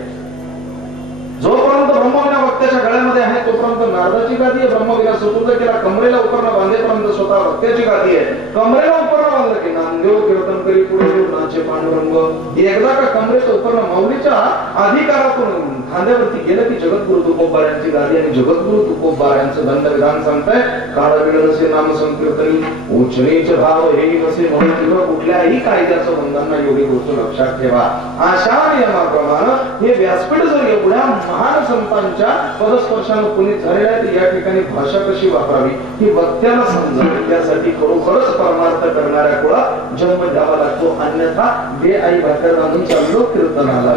जोपर्यंत ब्रह्मविना वक्त्याच्या गळ्यामध्ये आहे तोपर्यंत नारदाची गादी आहे. ब्रह्मविना सुपूर्द केला कमरेला उपरणं बांधेपर्यंत स्वतः वक्त्याची गादी आहे. कमरेला उपरणं बांधलं की नामदेव कीर्तन करी पुढे नाचे पांडुरंग. एकदा का कमरेचं उपरणं माऊलीच्या अधिकारातून खांद्यावरती गेलं की जगद्गुरु तुकोबाऱ्यांची गादी आणि जगद्गुरु तुकोबाऱ्यांचं दंडविधान सांगताय. काळ नसे नाम संकीर्तनी उच्च नीच भाव हे नसे म्हणून तिथं कुठल्याही कायद्याचं बंधन नाही. एवढी गोष्ट लक्षात ठेवा. अशा नियमाप्रमाणे हे व्यासपीठ जर एवढ्या महान संतांच्या पदस्पर्शाने पुनीत झालेला आहे, तर या ठिकाणी भाषा कशी वापरावी ही वक्त्याला समजावी. त्यासाठी खरोखरच परमार्थ करणाऱ्या कुळा जन्म द्यावा लागतो. अन्यथा बेआई भाकर बांधून चाललो कीर्तनाला.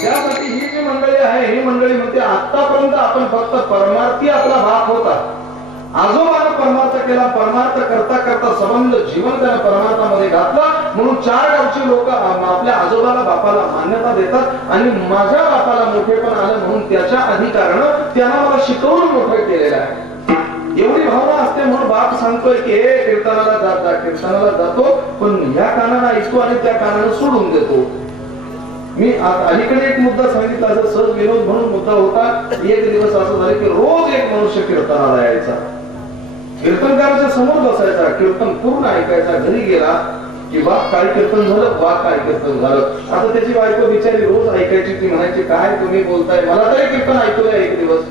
त्यासाठी ही जी मंडळी आहे, ही मंडळी म्हणते आतापर्यंत आपण फक्त परमार्थी आपला बाप होता, आजोबानं परमार्थ केला, परमार्थ करता करता संबंध जीवन त्यानं परमार्थामध्ये घातला. म्हणून 4 गावची लोक आपल्या आजोबाला बापाला मान्यता देतात आणि माझ्या बापाला मोठेपण आलं म्हणून त्याच्या अधिकारानं त्यानं मला शिकवून मोठं केलेलं आहे. एवढी भावना असते म्हणून बाप सांगतोय की हे कीर्तनाला जा, कीर्तनाला जातो पण ह्या कानानं ऐकतो आणि त्या कानानं सोडून देतो. मी अलीकडे एक मुद्दा सांगितला, असं सहज विनोद म्हणून मुद्दा होता. एक दिवस असं झालं की रोज एक मनुष्य कीर्तनाला यायचा, कीर्तनकाराच्या समोर बसायचा, कीर्तन पूर्ण ऐकायचा. घरी गेला की बाप काय कीर्तन झालं, बाप काय कीर्तन झालं. आता त्याची बायको बिचारी रोज ऐकायची. ती म्हणायची काय तुम्ही बोलताय, मला तरी कीर्तन ऐकूया. एक दिवस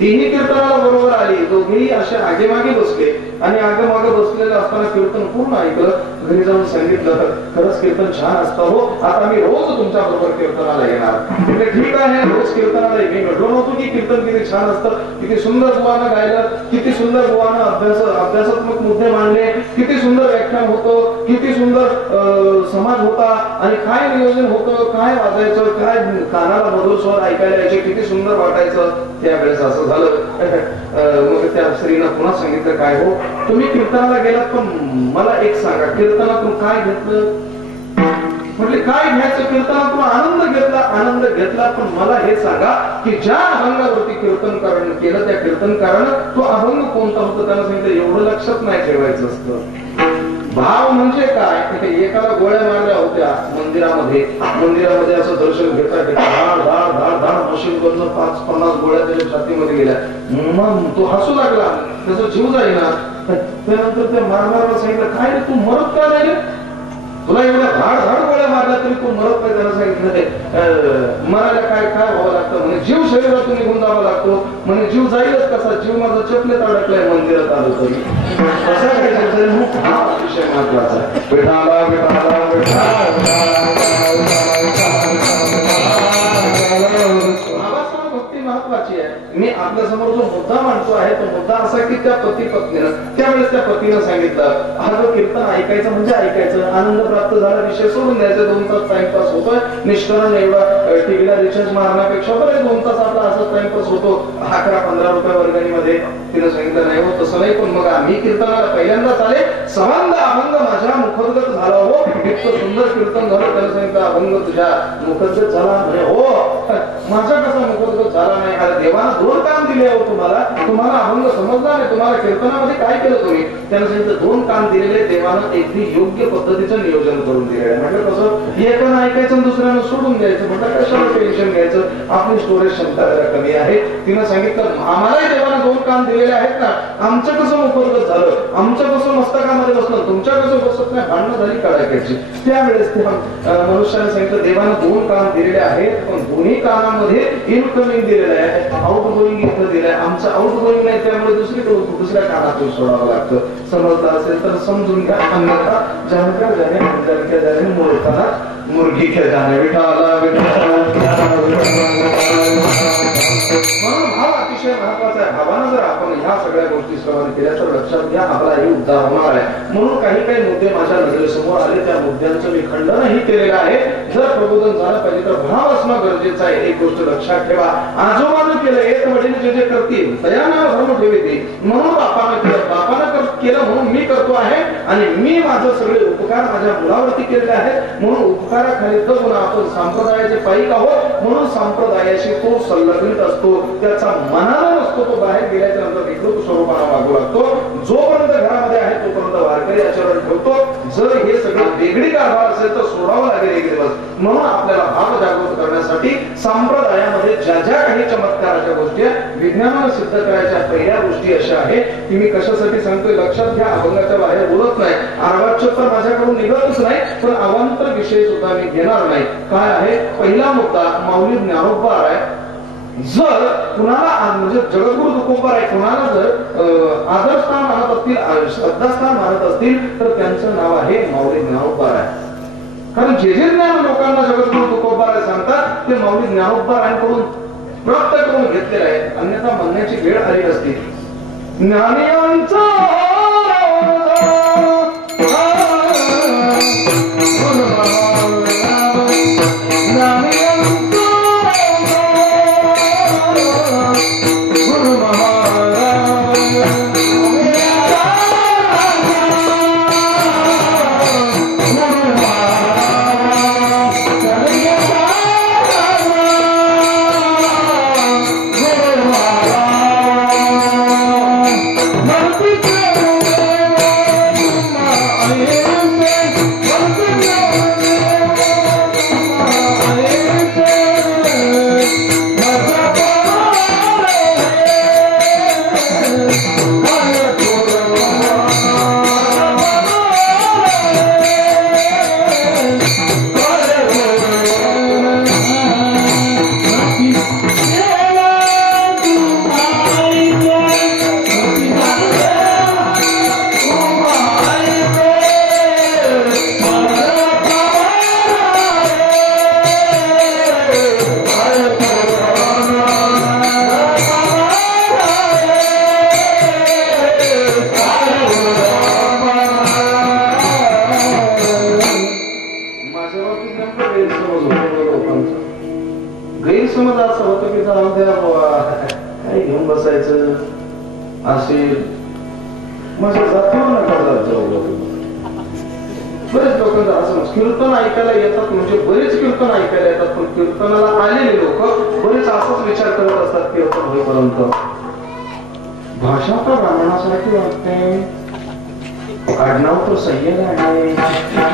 तीही कीर्तनाला बरोबर आली, दोघेही अशा आगेमागे बसले आणि आगेमागे बसलेलं असताना कीर्तन पूर्ण ऐकलं. घरी जाऊन सांगितलं तर खरंच कीर्तन छान असतं हो, आता मी रोज तुमच्या बरोबर कीर्तनाला येणार. म्हणजे ठीक आहे, रोज कीर्तनाला मी म्हटलो नव्हतो की कीर्तन किती छान असतं, किती सुंदर बुवानं गायलं, किती सुंदर बुवानं अभ्यासात्मक मुद्दे मांडले, किती सुंदर व्याख्यान होतं, किती सुंदर समाज होता आणि काय नियोजन होतं, काय वाजायचं, काय कानाला मधुर स्वर ऐकायला यायचे, किती सुंदर वाटायचं. त्यावेळेस असं झालं. मग त्या स्त्रीनं पुन्हा सांगितलं काय हो तुम्ही कीर्तनाला गेलात पण मला एक सांगा, कीर्तनातून काय घेतलं. म्हटले काय घ्यायचं, कीर्तनातून आनंद घेतला पण मला हे सांगा की ज्या अभंगावरती कीर्तन केलं त्या कीर्तनकारानं तो अभंग कोणता होता. त्यानं सांगितलं एवढं लक्षात नाही ठेवायचं असतं. भाव म्हणजे काय, एकाला गोळ्या मारल्या होत्या मंदिरामध्ये असं दर्शन घेता धाड धाड धाड धाड मशीन करून 5-50 गोळ्या त्याच्या छातीमध्ये गेल्या. मग तो हसू लागला, त्याचा जीव जाईना. त्यानंतर त्या मारणाऱ्याला सांगितलं काय रे तू मरत का नाही, तुला एवढ्या धाड धाड गोळ्या मारल्या तरी तू मरत नाही. त्याला सांगितलं मरायला काय काय व्हावं लागतं. म्हणे जीव शरीरातून निघून जावा लागतो. म्हणे जीव जाईलच कसा, जीव माझा चपलेत अडकलाय मंदिरात आलो तरी. असा काय हा अतिशय महत्वाचा आहे. विठाला विठाला भक्ती महत्वाची आहे. मी आपल्या समोर जो मुद्दा मांडतो आहे तो मुद्दा असा की त्या पती पत्नीनं त्यावेळेस त्या पतीनं सांगितलं हा जो कीर्तन ऐकायचं म्हणजे ऐकायचं, आनंद प्राप्त झाला विषय सोडून द्यायचा. 2 तास टाइमपास होतोय निष्करण, एवढा टीव्हीला रिचार्ज मारण्यापेक्षा बरं 2 तास आपला असा टाइमपास होतो. 11-15 रुपये वर्गणीमध्ये. तिनं सांगितलं नाही हो तसं नाही, पण मग आम्ही कीर्तनाला पहिल्यांदाच आले, संबंध अभंग माझ्या मुखोद्गत झाला हो, इतकं सुंदर कीर्तन झालं. त्याला सांगितलं अभंग तुझ्या मुखोद्गत झाला म्हणे. हो, माझा कसा मुखोद्गत झाला नाही? अरे देवानं 2 काम दिले हो तुम्हाला, तुम्हाला अभंग समजला नाही, तुम्हाला कीर्तनामध्ये काय केलं तुम्ही? त्याला सांगितलं 2 काम दिलेले देवानं अगदी योग्य पद्धतीचं नियोजन करून दिलेलं आहे. म्हटलं कसं? एकानं ऐकायचं दुसऱ्यानं सोडून द्यायचं. म्हटलं कशाला टेन्शन घ्यायचं, आपली स्टोरेज क्षमता जरा कमी आहे. तिनं सांगितलं आम्हालाही देवानं 2 काम दिलेले आहेत ना, आमचं कसं मुखोद्गत झालं, आमचं कसं मस्तकामध्ये बसलं, तुमच्या कसं बसत नाही, भांडणं झाली काढायची. त्यावेळेस ते मनुष्याने सांगितलं देवानं 2 काम दिलेले आहेत, पण दोन्ही कामामध्ये इनकमिंग दिलेलं आहे, आउट गोईंग इथं दिलंय. आमचं आउट गोईंग नाही, त्यामुळे दुसऱ्या कानातून सोडावं लागतं. समजलं असेल तर समजून घ्या, अन्यथा जानक्या जाणे जानक्या जाणे मुळताना मुर्गी खे जाणे. विठाला म्हणून भाव अतिशय महत्वाचा आहे. भावानं जर आपण ह्या सगळ्या गोष्टी श्रवण केल्या तर लक्षात घ्या आपलाही उद्धार होणार आहे. म्हणून काही मुद्दे माझ्या नजरेसमोर आले, त्या मुद्द्यांचं मी खंडनही केलेलं आहे. जर प्रबोधन झालं पाहिजे तर भाव असणं गरजेचं आहे. एक गोष्ट लक्षात ठेवा, आजोबानं केलं, एक वडील जे करतील दयानं धर्म ठेवते, म्हणून बापानं केलं, बापानं केलं म्हणून मी करतो आहे, आणि मी माझं सगळे उपकार माझ्या मुलावरती केलेले आहेत. म्हणून उपकाराखाली तर आपण संप्रदायाचे पाईक आहोत, म्हणून संप्रदायाशी तो संलग्नित असतो. त्याचा मनाला नसतो, तो बाहेर गेल्याच्या नंतर विकृत स्वरूपाने वागू लागतो. जोपर्यंत घरामध्ये आहे तोपर्यंत वारकरी आचरण ठेवतो. जर हे सगळं वेगळी कारभार असेल तर सोडावं लागेल एक दिवस. म्हणून आपल्याला भाव जागृत करण्यासाठी संप्रदायामध्ये ज्या ज्या काही चमत्काराच्या गोष्टी विज्ञानाने सिद्ध करायच्या पहिल्या गोष्टी अशा आहे की मी कशासाठी सांगतोय लक्षात घ्या. अभंगाच्या बाहेर बोलत नाही, अर्वाच्य तर माझ्याकडून निघतच नाही, पण अवांतर विषय सुद्धा मी घेणार नाही. काय आहे पहिला मुद्दा? माऊली ज्ञानोबा आहे. जर कुणाला म्हणजे जगद्गुरु तुकोबा आहे, कुणाला जर आदरस्थान मानत असतील, श्रद्धास्थान मानत असतील तर त्यांचं नाव आहे माऊली ज्ञानोबा आहे. कारण जे जे ज्ञान लोकांना जगद्गुरु तुकोबा सांगतात ते माऊली ज्ञानोबा यांकडून प्राप्त करून घेतलेले आहे. अन्यथा म्हणण्याची वेळ आली असती. ज्ञानियांचा गैरसमज असं होतं की काय घेऊन बसायचं असेल माझ्या जातीवर नका जाऊ. बरेच लोकांचं असं कीर्तन ऐकायला येतात, म्हणजे बरेच कीर्तन ऐकायला येतात, पण कीर्तनाला आलेले लोक बरेच असाच विचार करत असतात कीर्तन होईपर्यंत. भाषा तर ब्राह्मणासारखी वाटते, आडनाव तर सय्यद आहे,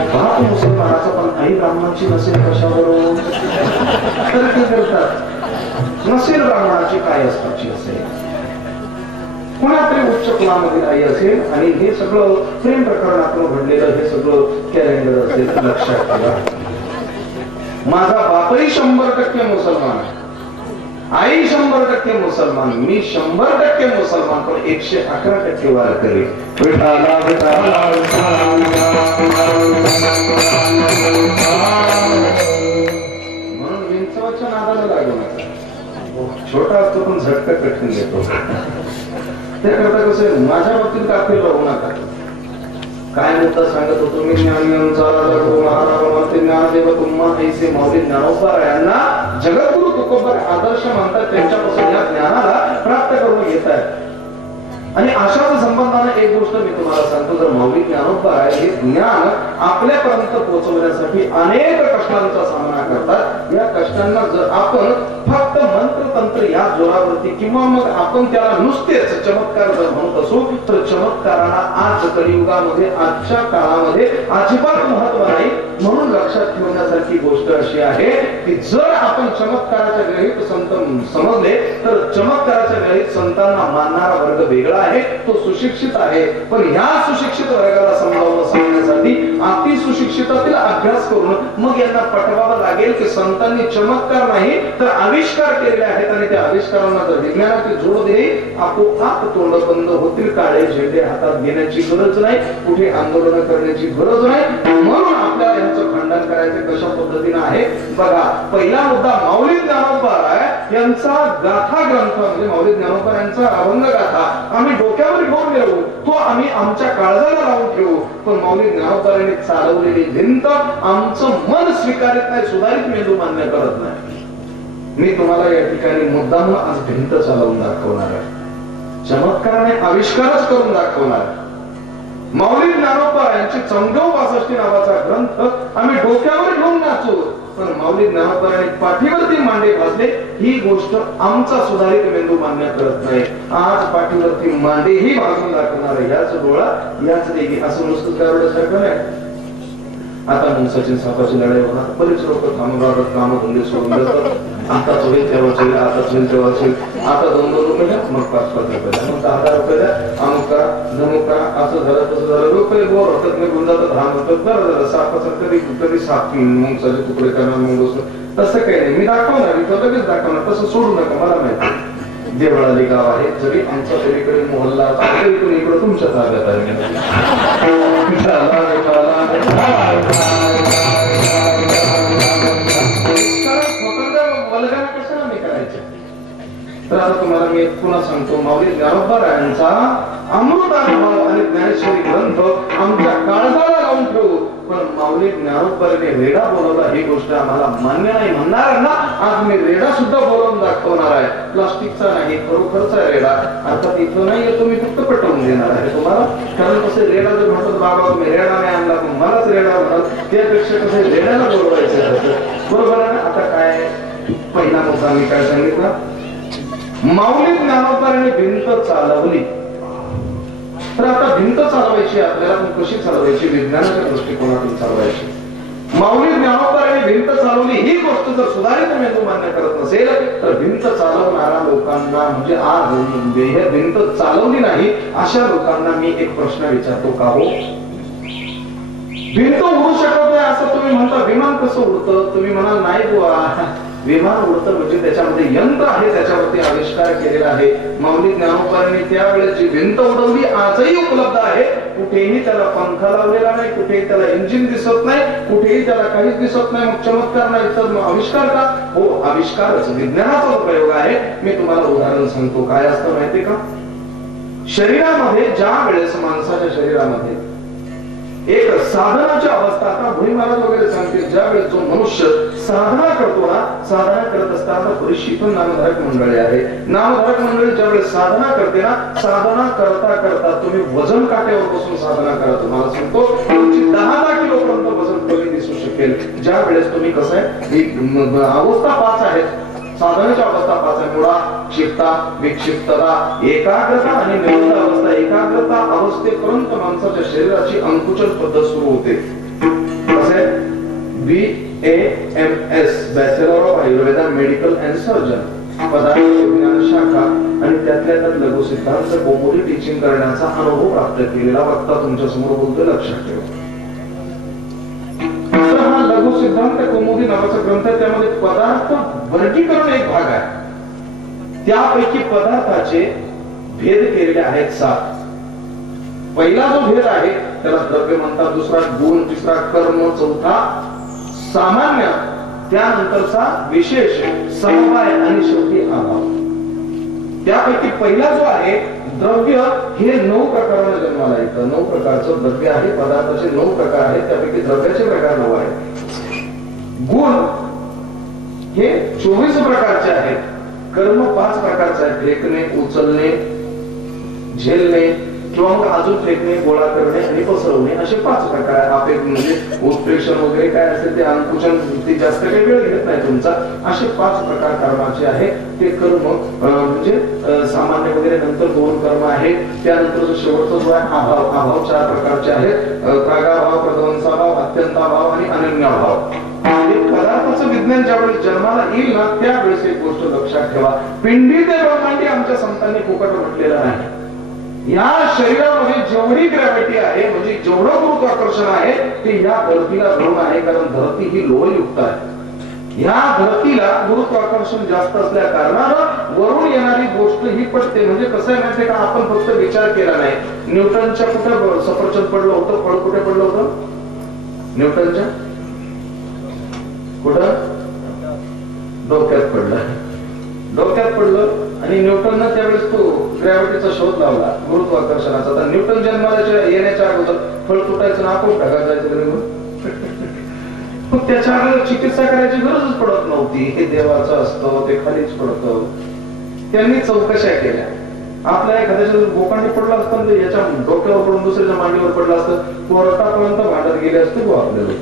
बाप मुसलमानाचा पण आई ब्राह्मणाची नसेल कशावरून तर ते करतात. नसेल ब्राह्मणाची काय असताची असेल, कोणातरी उच्च कुलामधील आई असेल, आणि हे सगळं प्रेम प्रकरणातून घडलेलं हे सगळं कॅलेंडर असेल. लक्षात ठेवा, माझा बापही 100% मुसलमान आहे, आई 100% मुसलमान, मी 100% मुसलमान, पण 111% वारकरी. विठाला विठाला म्हणून विंचवाच्या नादाला लागू नका. छोटा असतो पण झटका कठीण घेतो. त्याकरता कसं आहे, माझ्या बाबतीत काफी राहू नका. काय मुद्दा सांगत होतो मी? ज्ञानदेव तुम्हा ऐसे माऊली ज्ञानोबा यांना जगद्गुरु तुकोबा आदर्श मानतात, त्यांच्यापासून या ज्ञानाला प्राप्त करून घेत आहेत. आणि अशाच संबंधाने एक गोष्ट मी तुम्हाला सांगतो, जर मौलिक ज्ञानोबा आहे हे ज्ञान आपल्यापर्यंत पोहोचवण्यासाठी अनेक कष्टांचा सामना करतात. या कष्टांना जर आपण फक्त मंत्र तंत्र या जोरावरती किंवा मग आपण त्याला नुसतेच चमत्कार जर म्हणत असू तर चमत्काराला आज कलियुगामध्ये आजच्या काळामध्ये अजिबात महत्व नाही. म्हणून लक्षात ठेवण्यासारखी गोष्ट अशी आहे की जर आपण चमत्काराच्या ग्रहित संत समजले तर चमत्काराच्या ग्रहित संतांना मानणारा वर्ग वेगळा आहे, तो सुशिक्षित आहे. पण ह्या सुशिक्षित वर्गाला समजावून सांगण्यासाठी अति सुशिक्षितातील अभ्यास करून मग यांना पटवावं लागेल की संतांनी चमत्कार नाही तर आविष्कार केलेले आहेत आणि त्या आविष्कारांना जर विज्ञानाची जोड दिली आपोआप तोंड बंद होतील. काळे झेंडे हातात घेण्याची गरज नाही, कुठे आंदोलन करण्याची गरज नाही. म्हणून आपल्याला यांचं खंडन करायचं कशा पद्धतीने आहे बघा. पहिला मुद्दा मौलिक ज्ञानोबा यांचा गाथा ग्रंथ म्हणजे मौलिक ज्ञानोबा यांचा अभंग गाथा आम्ही डोक्यावर घेऊन गेलो, तो आम्ही आमच्या काळजाला लावून ठेवू. पण मौलिक ज्ञानोबांनी चालवलेली भिंत आमचं मन स्वीकारत नाही, सुधारित मेंदू मान्य करत नाही. मी तुम्हाला या ठिकाणी मुद्दाम आज भिंत चालवून दाखवणार आहे, चमत्काराने आविष्कारच करून दाखवणार. मौलिक ज्ञानोबा यांची 64 नावाचा ग्रंथ आम्ही डोक्यावर घेऊन नाचू, पण मौलिक ज्ञानोबांनी पाठीवरती मांडे घासले ही गोष्ट आमचा सुधारित मेंदू मान्य करत नाही. आज पाठीवरती मांडेही भाजून दाखवणार याच डोळा याच देगी असं नुसतं गारवण्यासारखं नाही. आता मुंगसाची सापाची लढाई होणार, बरेच लोक थांबणार, काम धंदे सोडून देतात. आता होईल तेव्हाच होईल, आताच होईल तेव्हाच होईल. आता 2-2 रुपये द्या, मग 5-5 रुपये द्या, मग 10 रुपये द्या, अमुक करा धमुक करा, असं झालं तसं झालं. रुपये बोर होतात, निघून जातात, राहत होतात. बरं झालं सापाचं कधी कधी साप मुंगसाचे तुकडे करणार, मग बसून तसं काही नाही. मी दाखवणार, मी तो लगेच दाखवणार, तसं सोडू नका. मला माहिती देवळाली गाव आहे, जरी आमचा पलीकडे मोहल्ला तरी पण इकडे तुमच्या ताब्यात आहे. तर आता तुम्हाला मी पुन्हा सांगतो, मौलिक ज्ञानोबा यांचा अमृत अनुभव आणि ज्ञानेश्वरी ग्रंथ आमच्या काळजाला लावून ठेवू. पण मौलिक ज्ञानोबाने रेडा बोलवला ही गोष्ट आम्हाला मान्य नाही म्हणणार ना. आज मी रेडा सुद्धा बोलवून दाखवणार आहे, प्लास्टिकचा नाही, खरोखरचा रेडा. अर्थात इथं नाही, तुम्ही फक्त पटवून देणार आहे तुम्हाला. कारण कसं रेडा जर म्हणतात बाबा तुम्ही रेडा नाही आणला मलाच रेडा म्हणाल, त्यापेक्षा कसं रेड्याला बोलवायचं बरोबर आहे. आता काय पहिला मुद्दा मी काय सांगितला, मौलिक ज्ञानोबाने भिंत चालवली. तर आता भिंत चालवायची आपल्याला, पण कशी चालवायची, विज्ञानाच्या दृष्टिकोनातून चालवायची. मौलिक ज्ञानोबाने भिंत चालवली ही गोष्ट जर सुधारित मेंदू मान्य करत नसेल तर भिंत चालवणाऱ्या लोकांना म्हणजे आज भिंत चालवली नाही अशा लोकांना मी एक प्रश्न विचारतो, का हो भिंत उडू शकत नाही असं तुम्ही म्हणता, विमान कसं उडतं? तुम्ही म्हणाल नाही बुवा, विमान उडतं म्हणजे त्याच्यामध्ये यंत्र आहे, त्याच्यावरती आविष्कार केलेला आहे. मौलिक ज्ञानोबांनी त्यावेळेस जी भिंत उडवली आजही उपलब्ध आहे. कुठेही त्याला पंखा लावलेला नाही, कुठेही त्याला इंजिन दिसत नाही, कुठेही त्याला काहीच दिसत नाही. मग चमत्कार नाही तर आविष्कार का? हो, आविष्कारच विज्ञानाचा प्रयोग आहे. मी तुम्हाला उदाहरण सांगतो, काय असतं माहितीये का, शरीरामध्ये ज्या वेळेस माणसाच्या शरीरामध्ये एक साधनाची अवस्था, आता भुई महाराज वगैरे सांगते, ज्या वेळेस जो मनुष्य साधना करतो ना, साधना करत असताना बरीचशी पण नामधारक मंडळी आहे. नामधारक मंडळी ज्या वेळेस साधना करते ना, साधना करता करता तुम्ही वजन काट्यावर बसून साधना करा, तुम्हाला सांगतो तुमची 10 किलोपर्यंत वजन कमी दिसू शकेल. ज्या वेळेस तुम्ही कसं आहे, अवस्था 5 आहेत, साधनाची अवस्था 5 आहे, मुळा, क्षिप्ता, विक्षिप्तता, एकाग्रता आणि निरुद्ध अवस्था. एकाग्रता अवस्थेपर्यंत माणसाच्या शरीराची अंकुचन पद्धत सुरू होते. कसे BAMS bachelor of Ayurveda medical and surgeon पदार्थ विज्ञान शाखा आणि त्यातल्या त्यात लघु सिद्धांत कोमोडी टीचिंग करण्याचा अनुभव प्राप्त केलेला वक्ता तुमच्या समोर बोलतोय, लक्षात ठेवा. लघु सिद्धांत कौमुदी नावाचा ग्रंथ, त्यामध्ये पदार्थ वर्गीकरण एक भाग आहे. त्यापैकी पदार्थाचे भेद केलेले आहेत 7. पहिला जो भेद आहे त्याला द्रव्य म्हणतात, दुसरा गुण, तिसरा कर्म, चौथा सामान्य, त्यानंतरचा विशेष, समवाय आणि शेवटी अभाव. त्यापैकी पहिला जो आहे द्रव्य, हे 9 प्रकाराने जन्माला येतं. 9 प्रकारचं द्रव्य आहे, पदार्थाचे 9 प्रकार आहेत, त्यापैकी द्रव्याचे प्रकार 9 आहेत. गुण हे 24 प्रकारचे आहेत. कर्म 5 प्रकारचे आहेत, फेकणे, उचलणे, झेलणे किंवा मग अजून फेकणे, गोळा करणे आणि पसरवणे असे 5 प्रकार. आपले म्हणजे उत्प्रेक्षण वगैरे काय असेल ते अंकुचन ते जास्त काही वेळ घेत नाही तुमचा. असे 5 प्रकार कर्माचे आहे. ते कर्म म्हणजे सामान्य वगैरे नंतर 2 कर्म आहेत. त्यानंतर जो शेवटचा जो आहे अभाव, अभाव 4 प्रकारचे आहेत. प्रागाभाव, प्रध्वंसाभाव, अत्यंताभाव आणि अनन्याभाव. पदार्थाचं विज्ञान ज्यावेळेस जन्माला येईल ना त्यावेळेस एक गोष्ट लक्षात ठेवा, पिंडी ते ब्रह्मांडी आमच्या संतांनी फुकट म्हटलेलं नाही. या शरीरामध्ये जेवढी ग्रॅव्हिटी आहे म्हणजे जेवढं गुरुत्वाकर्षण आहे ते या धरतीला धरून आहे. कारण धरती ही लोहयुक्त आहे. या धरतीला गुरुत्वाकर्षण जास्त असल्या कारणानं वरून येणारी गोष्ट ही पडते. म्हणजे कसं आहे माहितीये का, आपण फक्त विचार केला नाही. न्यूटनच्या कुठे सफरचंद पडलं होतं, फळ कुठे पडलं होतं? न्यूटनच्या कुठं? डोक्यात पडलं. डोक्यात पडलं आणि न्यूटननं त्यावेळेस तो ग्रॅव्हिटीचा शोध लावला, गुरुत्वाकर्षणाचा. तर न्यूटन जन्माला येण्याच्या अगोदर फळ तुटायचं ना आपण ढगात जायचं. मग त्याच्यावर चिकित्सा करायची गरजच पडत नव्हती. हे देवाचं असतं, ते खालीच पडतं. त्यांनी चौकशा केल्या. आपल्या एखाद्याच्या बोकांडी पडला असतं तर याच्या डोक्यावर पडून दुसऱ्याच्या मांडीवर पडला असतं, कोर्टापर्यंत भांडत गेले असते गो आपल्याला.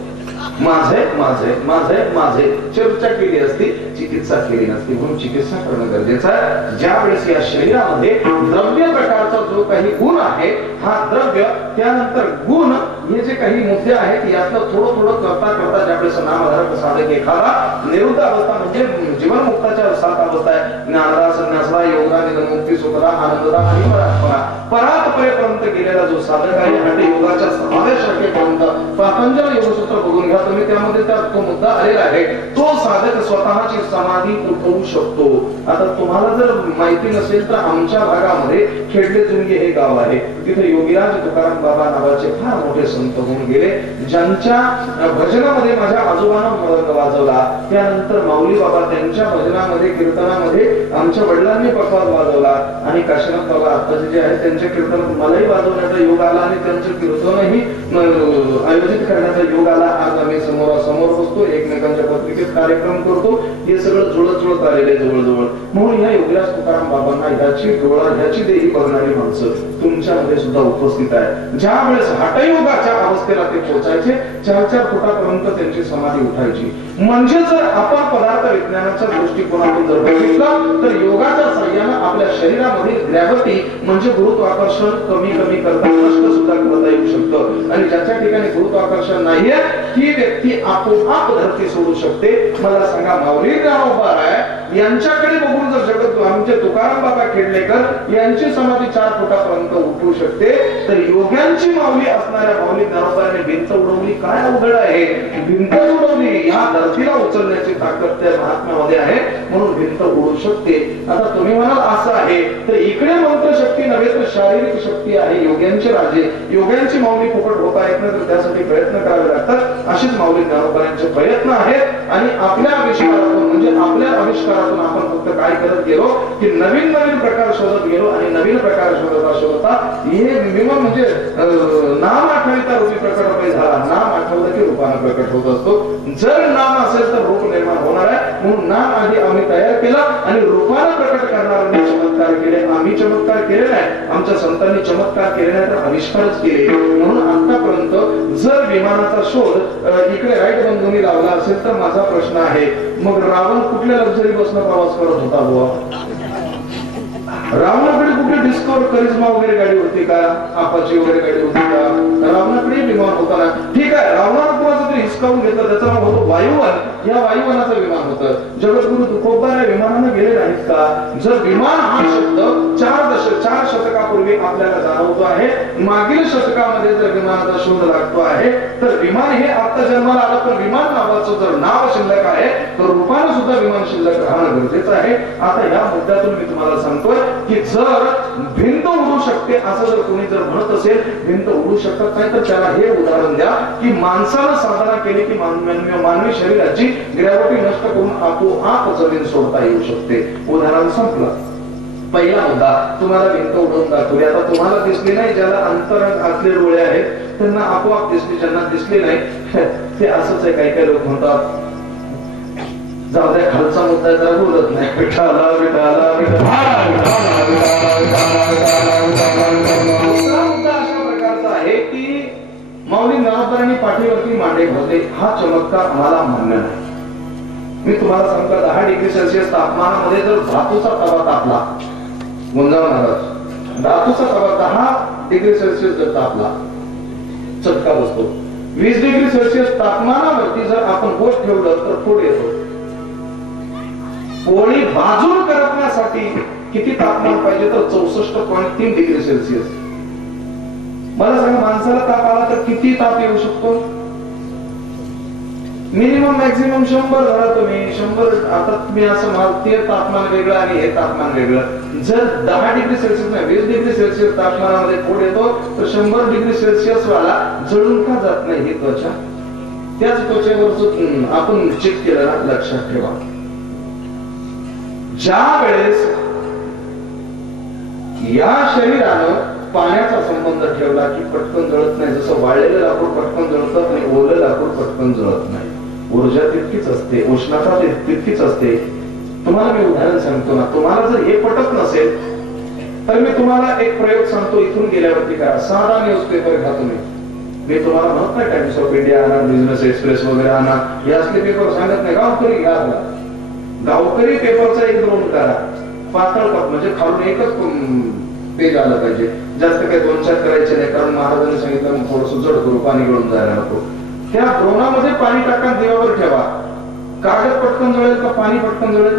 माझे माझे माझे माझे चर्चा केली असती, चिकित्सा केली नसती. म्हणून चिकित्सा करणं गरजेचं आहे. ज्या वेळेस या शरीरामध्ये द्रव्य प्रकारचा जो काही गुण आहे, हा द्रव्य त्यानंतर गुण हे जे काही मुद्दे आहेत यातलं थोडं थोडं करता करता ज्यावेळेस नामधारक साधक एखादा निरुद्ध अवस्था म्हणजे जीवनमुक्ताच्या 7 अवस्था आहे, ज्ञानदा, संन्यासदा, योगदा, निधनमुक्ती, सुखदा, आनंददा आणि परात्परा, परात्परेपर्यंत गेलेला जो साधक आहे, हटे योगाच्या समावेश शाखेपर्यंत पातंजल योगसूत्र बघून घ्या तुम्ही, त्यामध्ये तो मुद्दा आलेला आहे. तो साधक स्वतःची समाधी उठवू शकतो. आता तुम्हाला जर माहिती नसेल तर आमच्या भागामध्ये खेडले जुंगे हे गाव आहे. तिथे योगीराज तुकाराम बाबा नावाचे फार मोठे संत होऊन गेले, ज्यांच्या भजनामध्ये माझ्या आजोबांना मृदंग वाजवला. त्यानंतर माऊली बाबा त्यांच्या भजनामध्ये कीर्तनामध्ये आमच्या वडिलांनी पखवाज वाजवला. आणि काशीनाथ बाबा आत्ताचे जे आहेत त्यांच्या कीर्तनात मलाही वाजवण्याचा योग आला आणि त्यांचं कीर्तनही आयोजित करण्याचा योग आला. आज आम्ही समोरासमोर बसतो, एकमेकांच्या पत्रिकेत कार्यक्रम करतो. हे सगळं जुळत जुळत आलेले जवळजवळ. म्हणून या योगीराज तुकाराम बाबांना ह्याची डोळा ह्याची देही बघणारी माणसं तुमच्यामध्ये सुद्धा उपस्थित आहे. ज्या वेळेस हठयोगाच्या अवस्थेला ते पोहोचायचे, 4-4 फुटापर्यंत त्यांची समाधी उठायची. म्हणजे जर आपण पदार्थ विज्ञानाच्या दृष्टिकोनातून जर बघितलं तर योगाच्या साह्यानं आपल्या शरीरामध्ये ग्रॅव्हिटी म्हणजे गुरुत्वाकर्षण कमी कमी करता नष्ट सुद्धा करता येऊ शकतं. आणि ज्याच्या ठिकाणी गुरुत्वाकर्षण नाहीये ती व्यक्ती आपोआप धरती सोडू शकते. मला सांगा, माऊली ज्ञानोबा आहे यांच्याकडे बघून जर जगत आमचे तुकाराम बाबा खेडलेकर यांची समाधी 4 फुटापर्यंत उठू शकते, तर योग्यांची माऊली असणाऱ्या माऊली ज्ञानोबाने भिंत उडवली. काय अवघड आहे, भिंत उडवली. या धरतीला उचलण्याची ताकद त्या महात्म्यामध्ये आहे, म्हणून भिंत उडू शकते. आता तुम्ही म्हणाल असं आहे तर इकडे मंत्र शक्ती नव्हे तर शारीरिक शक्ती आहे. योग्यांचे राजे, योग्यांची माऊली फुकट होता येत नाही तर त्यासाठी प्रयत्न करावे लागतात. अशीच माऊली ज्ञानोबांचे प्रयत्न आहेत. आणि आपल्या आविष्कारातून म्हणजे आपल्या आविष्कारातून आपण फक्त काय करत गेलो की नवीन नवीन प्रकार शोधत गेलो. आणि नवीन प्रकार शोधता हे म्हणजे नाम आठवता रूपी प्रकट झाला. नाम आठवलं की रूपानं प्रकट होत असतो. जर नाम असेल तर रूप निर्माण होणार आहे. म्हणून नाम आधी आम्ही तयार केला आणि रूपानं प्रकट करणाऱ्यांनी चमत्कार केले. आम्ही चमत्कार केले नाही, आमच्या संतांनी चमत्कार केले नाही तर आविष्कारच केले. म्हणून आतापर्यंत जर विमानाचा शोध इकडे राईट बंधूंनी लावला असेल तर माझा प्रश्न आहे, मग रावण कुठल्या लक्झरी बसनं प्रवास करत होता बुवा? रावणाकडे कुठे डिस्कवर करिश्मा वगैरे गाडी होती का? अपाची वगैरे गाडी होती का? रावणाकडे विमान होता ना. ठीक आहे, रावणाला कोणाचं तरी हिसकावून घेतलं, त्याचं नाव होतं वायुवन. या वायुवनाचं विमान होतं. जगद्गुरु तुकोबा या विमानानं गेले नाहीत का? जर विमान हा शब्द 4 शतकापूर्वी आपल्याला जाणवतो आहे, मागील शतकामध्ये जर विमानाचा शोध लागतो आहे, तर विमान हे आता जन्माला आलं तर विमान नावाचं जर नाव शिल्लक आहे तर रूपानं सुद्धा विमान शिल्लक राहणं गरजेचं आहे. आता या मुद्द्यातून मी तुम्हाला सांगतोय की जर भिंत उडू शकते असं जर कोणी जर म्हणत असेल, भिंत उडू शकत नाही, तर त्याला हे उदाहरण द्या की माणसानं साधना केली की मानवी शरीराची ग्रॅव्हिटी नष्ट करून आपोआप जमीन सोडता येऊ शकते. उदाहरण संपलं. पहिला मुद्दा तुम्हाला भिंत उडवून दाखवली. आता तुम्हाला दिसली नाही, ज्याला अंतरंग असले डोळे आहेत त्यांना आपोआप दिसली, ज्यांना दिसली नाही ते असंच आहे. काही काही लोक म्हणतात जाऊ द्या, खालचा मुद्दा जरा बोलत नाही. विठाला विठाला विठाला होते हा चमत्कार आम्हाला मान्य नाही. मी तुम्हाला सांगतो 10 डिग्री सेल्सिअस तापमानामध्ये जर धातूचा तवा तापला, गुंजाळ महाराज, धातूचा तवा 10 डिग्री सेल्सिअस जर तापला चटका बसतो. 20 डिग्री सेल्सिअस तापमानावरती जर आपण बोट ठेवलं तर फोड येतो. पोळी भाजून करपण्यासाठी किती तापमान पाहिजे तर 64.3 डिग्री सेल्सिअस. मला सांगा माणसाला ताप आला तर किती ताप येऊ शकतो? मिनिमम मॅक्सिमम 100 धरा तुम्ही. 100 आता तुम्ही असं म्हणाल ते तापमान वेगळं आणि हे तापमान वेगळं. जर 10 डिग्री सेल्सिअस नाही 20 डिग्री सेल्सिअस तापमानामध्ये फोड येतो तर 100 डिग्री सेल्सिअस वाला जळून का जात नाही ही त्वचा? त्याच त्वचेवर आपण चेक केलं ना, लक्षात ठेवा. ज्या वेळेस या शरीरानं पाण्याचा संबंध ठेवला की पटकन जळत नाही. जसं वाळलेलं लाकूड पटकन जळतं आणि ओलं लाकूड पटकन जळत नाही. ऊर्जा तितकीच असते, उष्णता तितकीच असते. तुम्हाला मी उदाहरण सांगतो ना, तुम्हाला जर हे पटत नसेल तर मी तुम्हाला एक प्रयोग सांगतो. इथून गेल्यावरती करा. साधा न्यूजपेपर घ्या तुम्ही. मी तुम्हाला म्हणत नाही टाइम्स ऑफ इंडिया आणा, बिझनेस एक्सप्रेस वगैरे आणा, हे असले पेपर सांगत नाही. गावकरी घ्या, गावकरी पेपरचा एक 2 करा. पातळ कप म्हणजे खालून एकच पेज आलं पाहिजे. जास्त काही 2-4 करायचे नाही, कारण महाराजांनी सांगितलं मग थोडस जड करू, पाणी गळून जायला नको. त्या द्रोणामध्ये पाणी टाका, देवावर ठेवा. कागद पटकन जळेल का पाणी पटकन जळेल?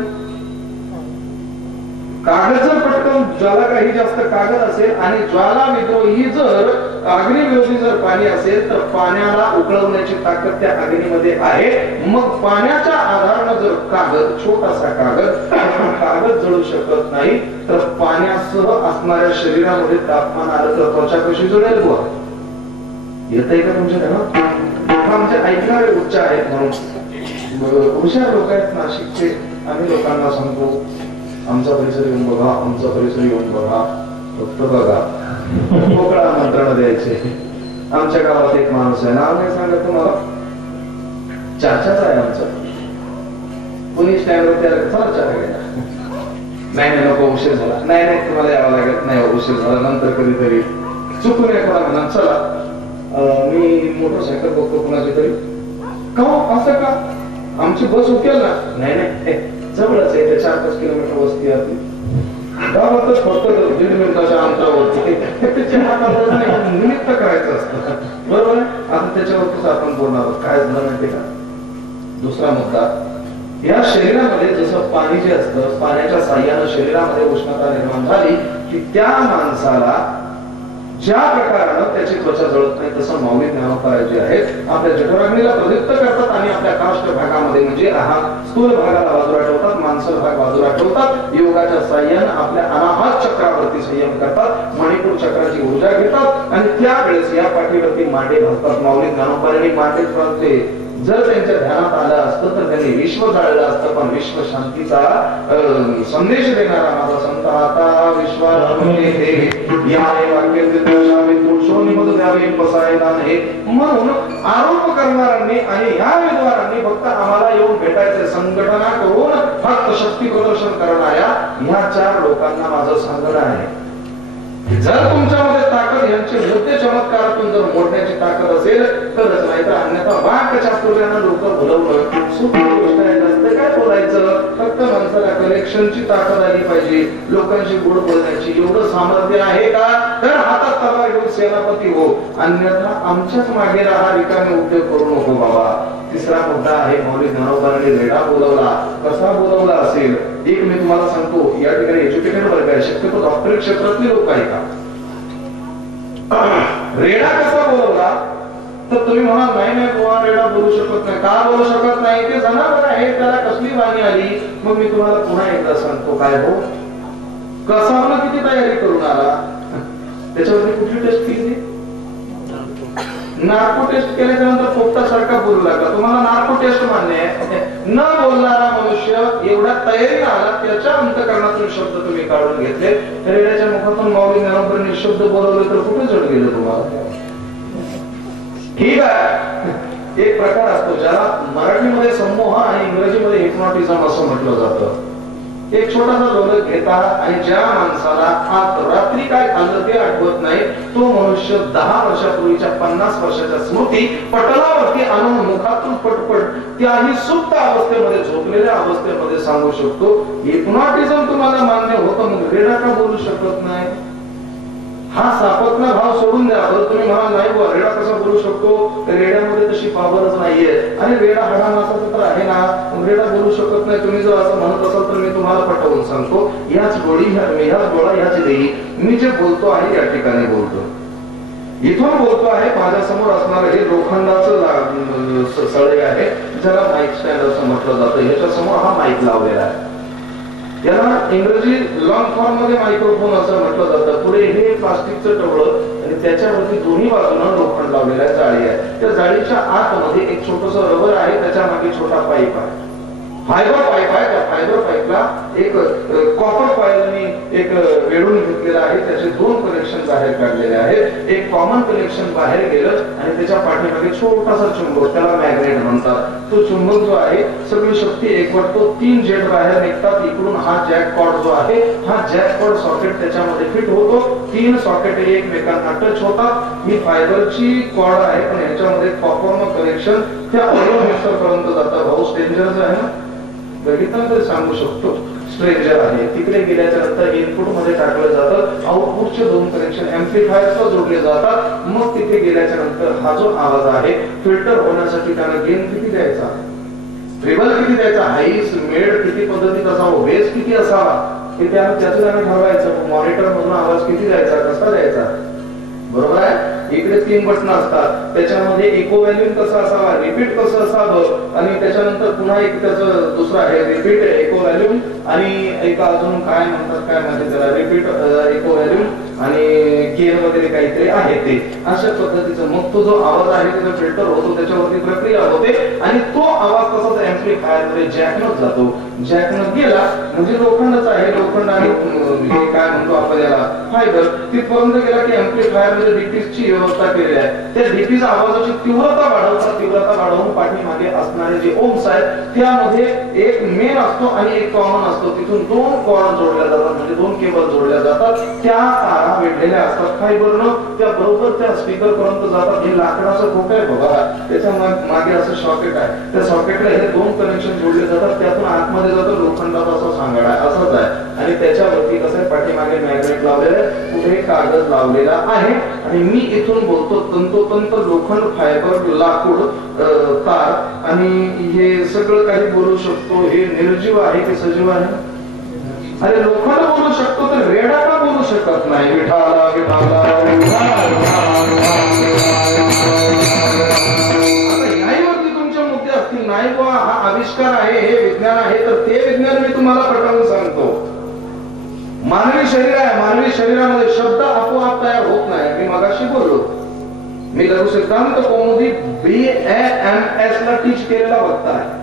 कागद जर पटकन, ज्वाला काही जास्त कागद असेल आणि ज्वाला विद्रोही जर अग्निविरोधी जर पाणी असेल तर पाण्याला उकळवण्याची ताकद त्या अग्नीमध्ये आहे. मग पाण्याच्या आधारानं जर कागद, छोटासा कागद जळू शकत नाही तर पाण्यासह असणाऱ्या शरीरामध्ये तापमान आलं तर त्वचा कशी जळेल? बुवा येत आहे का तुमच्या घरात? आमचे ऐकणारे उच्च आहेत म्हणून हुशार लोक आहेत नाशिकचे. आम्ही लोकांना सांगतो आमचा परिसर येऊन बघा, आमचा परिसर येऊन बघा, फक्त बघा. मोकळा आमंत्रण द्यायचे. आमच्या गावात एक माणूस आहे, नाव नाही सांगत तुम्हाला, चाचाच आहे आमचा. कुणी स्टँडवर त्याला चला चहा घ्यायला, नाही नको उशीर झाला, नाही तुम्हाला यावं लागत नाही, उशीर झाला नंतर कधीतरी. चुकून एखादा म्हणा चला मी मोटरसायकल बघतो कुणाची तरी, का असं का आमची बस उकेल ना? नाही जवळच आहे, 4-5 किलोमीटर वस्ती आहे गावातच, फक्त 1.5 मिनिटाच्या अंतरावरती. निमित्त करायचं असतं, बरोबर आहे. आता त्याच्यावरतीच आपण बोलणार आहोत. काय झालं माहितीये का? दुसरा मुद्दा, या शरीरामध्ये जसं पाणी जे असतं, पाण्याच्या साह्यानं शरीरामध्ये उष्णता निर्माण झाली की त्या माणसाला ज्या प्रकारानं त्याची त्वचा जळत नाही तसं माऊली ज्ञानोबा जे आहेत आपल्या जठराग्नीला प्रदीप्त करतात आणि आपल्या काष्ठ भागामध्ये म्हणजे हा स्थूल भागाला बाजूला ठेवतात, मानसर भाग बाजूला ठेवतात. योगाच्या साह्यानं आपल्या अनाहत चक्रावरती संयम करतात, मणिपूर चक्राची ऊर्जा घेतात आणि त्यावेळेस या पाठीवरती मांडे घालतात. माऊली ज्ञानोबांनी मांडे घालते. जर त्यांच्या ध्यानात आलं असतं तर त्यांनी विश्व जाळलं असतं, पण विश्व शांतीचा संदेश देणारा माझा संत आता म्हणून आरोप करणाऱ्यांनी आणि ह्या विद्वारांनी फक्त आम्हाला येऊन भेटायचे, संघटना करून फक्त शक्ती प्रदर्शन करणाऱ्या ह्या 4 लोकांना माझं सांगणं आहे. जर तुमच्यामध्ये ताकद यांचे मोठे चमत्कारातून जर मोडण्याची ताकद असेल तरच, नाही तर अन्यथा वाक चातुर्यानं लोक बोलवलं सोपी गोष्ट आहे. जास्त काय बोलायचं, फक्त माणसाला कनेक्शनची ताकद आली पाहिजे, लोकांशी गोड बोलण्याची. एवढं सामर्थ्य आहे का? तर हातात तलवार घेऊन सेनापती हो, अन्यथा आमच्याच मागे राहा, रिकामे उद्योग करू नको बाबा. तिसरा मुद्दा आहे, माऊली ज्ञानोबांनी रेडा बोलवला. कसा बोलवला असेल? एक मी तुम्हाला सांगतो, या ठिकाणी एज्युकेटेड वर्ग आहे, शक्यतो डॉक्टरी क्षेत्रातले लोक आहे का? रेडा कसा बोलवला तर तुम्ही म्हणाल नाही बुवा रेडा बोलू शकत नाही. का बोलू शकत नाही? ते जनावर आहे, त्याला कसली वाणी आली? मग मी तुम्हाला पुन्हा एकदा सांगतो, काय हो कसा किती तयारी करून आला, त्याच्यावरती कुठली टेस्ट केली? नार्को टेस्ट केल्याच्या नंतर पोपटासारखा बोलू लागला. तुम्हाला नार्को टेस्ट मान्य आहे? न बोलणारा मनुष्य एवढ्या तयारीला आला, त्याच्या अंतकरणातून शब्द तुम्ही काढून घेतले. रेड्याच्या मुखातून माऊली ज्ञानोबांनी शब्द बोलवले तर कुठे जड गेलं तुम्हाला? ठीक आहे, एक प्रकार असतो ज्याला मराठीमध्ये संमोह आणि इंग्रजीमध्ये हिप्नॉटिझम असं म्हटलं जातं. एक छोटासा ढोलक घेता आणि ज्या माणसाला आज रात्री काय खाल्लं ते आठवत नाही, तो मनुष्य 10 वर्षापूर्वीच्या 50 वर्षाच्या स्मृती पटलावरती आणून मुखातून पटपट त्याही सुप्त अवस्थेमध्ये झोपलेल्या अवस्थेमध्ये सांगू शकतो. हिप्नॉटिझम तुम्हाला मान्य होतं, मग रेडा का बोलू शकत नाही? हा सापत्ना भाव सोडून द्या. तुम्ही म्हणाल नाही बुवा रेडा कसा बोलू शकतो, रेड्यामध्ये तशी पावरच नाहीये. आणि रेडा हाडा नासाचा तर आहे ना, रेडा बोलू शकत नाही. तुम्ही जर असं म्हणत असाल तर मी तुम्हाला पटवून सांगतो, याच डोळा ह्याच देही मी जे बोलतो आहे या ठिकाणी बोलतो. इथून बोलतो आहे, माझ्यासमोर असणारं हे लोखंडाचं सळई आहे, ज्याला माईक स्टँड असं म्हटलं जातं. ह्याच्या समोर हा माईक लावलेला आहे. याला इंग्रजी लॉंग फॉर्म मध्ये मायक्रोफोन असं म्हटलं जातं. पुढे हे प्लास्टिकचं टवळं आणि त्याच्यावरती दोन्ही बाजूला लोखंड लावलेला आहे, जाळी आहे. त्या जाळीच्या आतमध्ये एक छोटस रबर आहे, त्याच्या मागे छोटा पाईप आहे, फायबर पाईप आहे. त्या फायबर पाईपला एक कॉपर कॉइलनी एक वेढून घेतलेला आहे. त्याचे 2 कनेक्शन बाहेर काढलेले आहेत. एक कॉमन कनेक्शन बाहेर गेलं आणि त्याच्या पाठीमागे छोटासा चुंबक, त्याला मॅग्नेट म्हणतात. तो चुंबक जो आहे सगळी शक्ती एकवटतो, 3 जेट बाहेर निघतात. इकडून हा जॅक कॉर्ड जो आहे, हा जॅक कॉर्ड सॉकेट त्याच्यामध्ये फिट होतो. 3 सॉकेट एकमेकांना टच होतात. ही फायबरची कॉर्ड आहे, पण ह्याच्यामध्ये कॉपरनं कनेक्शन त्या ऑडिओ पर्यंत जातं. भाऊ स्ट्रेंजर जो आहे ना, बघितलं तरी सांगू शकतो, स्ट्रेंजर आहे. तिकडे गेल्याच्या नंतर इनपुट मध्ये टाकलं जातं. आउटपुटचे 2 कनेक्शन एम्प्लिफायरला जोडले जातात. मग तिथे गेल्याच्या नंतर हा जो आवाज आहे फिल्टर होण्यासाठी त्याला गेन किती द्यायचा, ट्रिबल किती द्यायचा, हाईस मिड किती पद्धतीत असावा, बेस किती असावा, हे त्यानं ठरवायचं. मॉनिटर मधून आवाज किती द्यायचा, कसा द्यायचा, बरोबर आहे. इकडे 3 बटन असतात, त्याच्यामध्ये इको व्हॅल्यूम कसा असावा, रिपीट कसं असावं, आणि त्याच्यानंतर पुन्हा एक त्याचं दुसरं आहे रिपीट, इको व्हॅल्यूम, आणि एक अजून काय म्हणतात, काय म्हणजे त्याला रिपीट, इको व्हॅल्यूम आणि गेन वगैरे काहीतरी आहे ते. अशा पद्धतीचं मग तो जो आवाज आहे त्याचा फिल्टर होतो, त्याच्यावरती प्रक्रिया होते आणि तो आवाज तसाच एम्प्लिफायर मध्ये जॅकनच जातो. जॅकनं गेला म्हणजे लोखंडच आहे, लोखंड आणि हे काय म्हणतो आपण याला फायबर, तिथपर्यंत गेला की एम्प्लिफायर मध्ये डीपीची व्यवस्था केलेली आहे. त्या डीपीचा आवाजाची तीव्रता वाढवून पाठीमागे असणारे जे ओम्स आहेत त्यामध्ये एक मेन असतो आणि एक कॉमन असतो. तिथून 2 कॉर्ड जोडल्या जातात, म्हणजे 2 केबल जोडल्या जातात. त्या तारा वेढलेल्या असतात फायबरनं, त्या बरोबर त्या स्पीकर पर्यंत जातात. हे लाकडाचं खोकं आहे बघा, त्याच्या मागे असं सॉकेट आहे. त्या सॉकेटला हे 2 कनेक्शन जोडले जातात. त्यातून आतमध्ये जातो लोखंडाचा असा सांगाडा असंच आहे. आणि त्याच्यावरती कसं आहे, पाठीमागे मॅग्नेट लावलेलं आहे, पुढे कागद लावलेला आहे. आणि मी इथून बोलतो तंतोतंत लोखंड, फायबर, लाकूड, तार आणि हे सगळं काही बोलू शकतो. हे निर्जीव आहे की सजीव आहे? अरे लोखंड बोलू शकतो तर रेडा का बोलू शकत नाही? विठाला विठाला न्यायवरती तुमचे मुद्दे असतील, नाही बुवा हा आविष्कार आहे, हे विज्ञान आहे, तर ते विज्ञान मी तुम्हाला पटवून सांगतो. मानवी शरीर आहे, मानवी शरीरामध्ये शब्द आपोआप तयार होत नाही. मी मगाशी बोललो, मी लघु सिद्धांत कौमुदी BAMS ला टीच केलेला वक्ता आहे.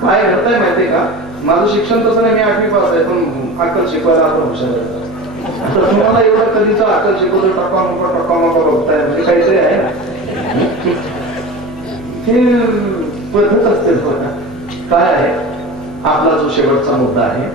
काय घडतंय माहितीये का, माझं शिक्षण तसं नाही, मी 8वी पास आहे, पण अक्कल शिकवायला आपण हुशार आहे. आता तुम्हाला एवढं कधीच अक्कल शिकवतो, टप्पा बघताय म्हणजे काहीतरी आहे ना, हे पद्धत असते. काय आहे आपला जो शेवटचा मुद्दा आहे,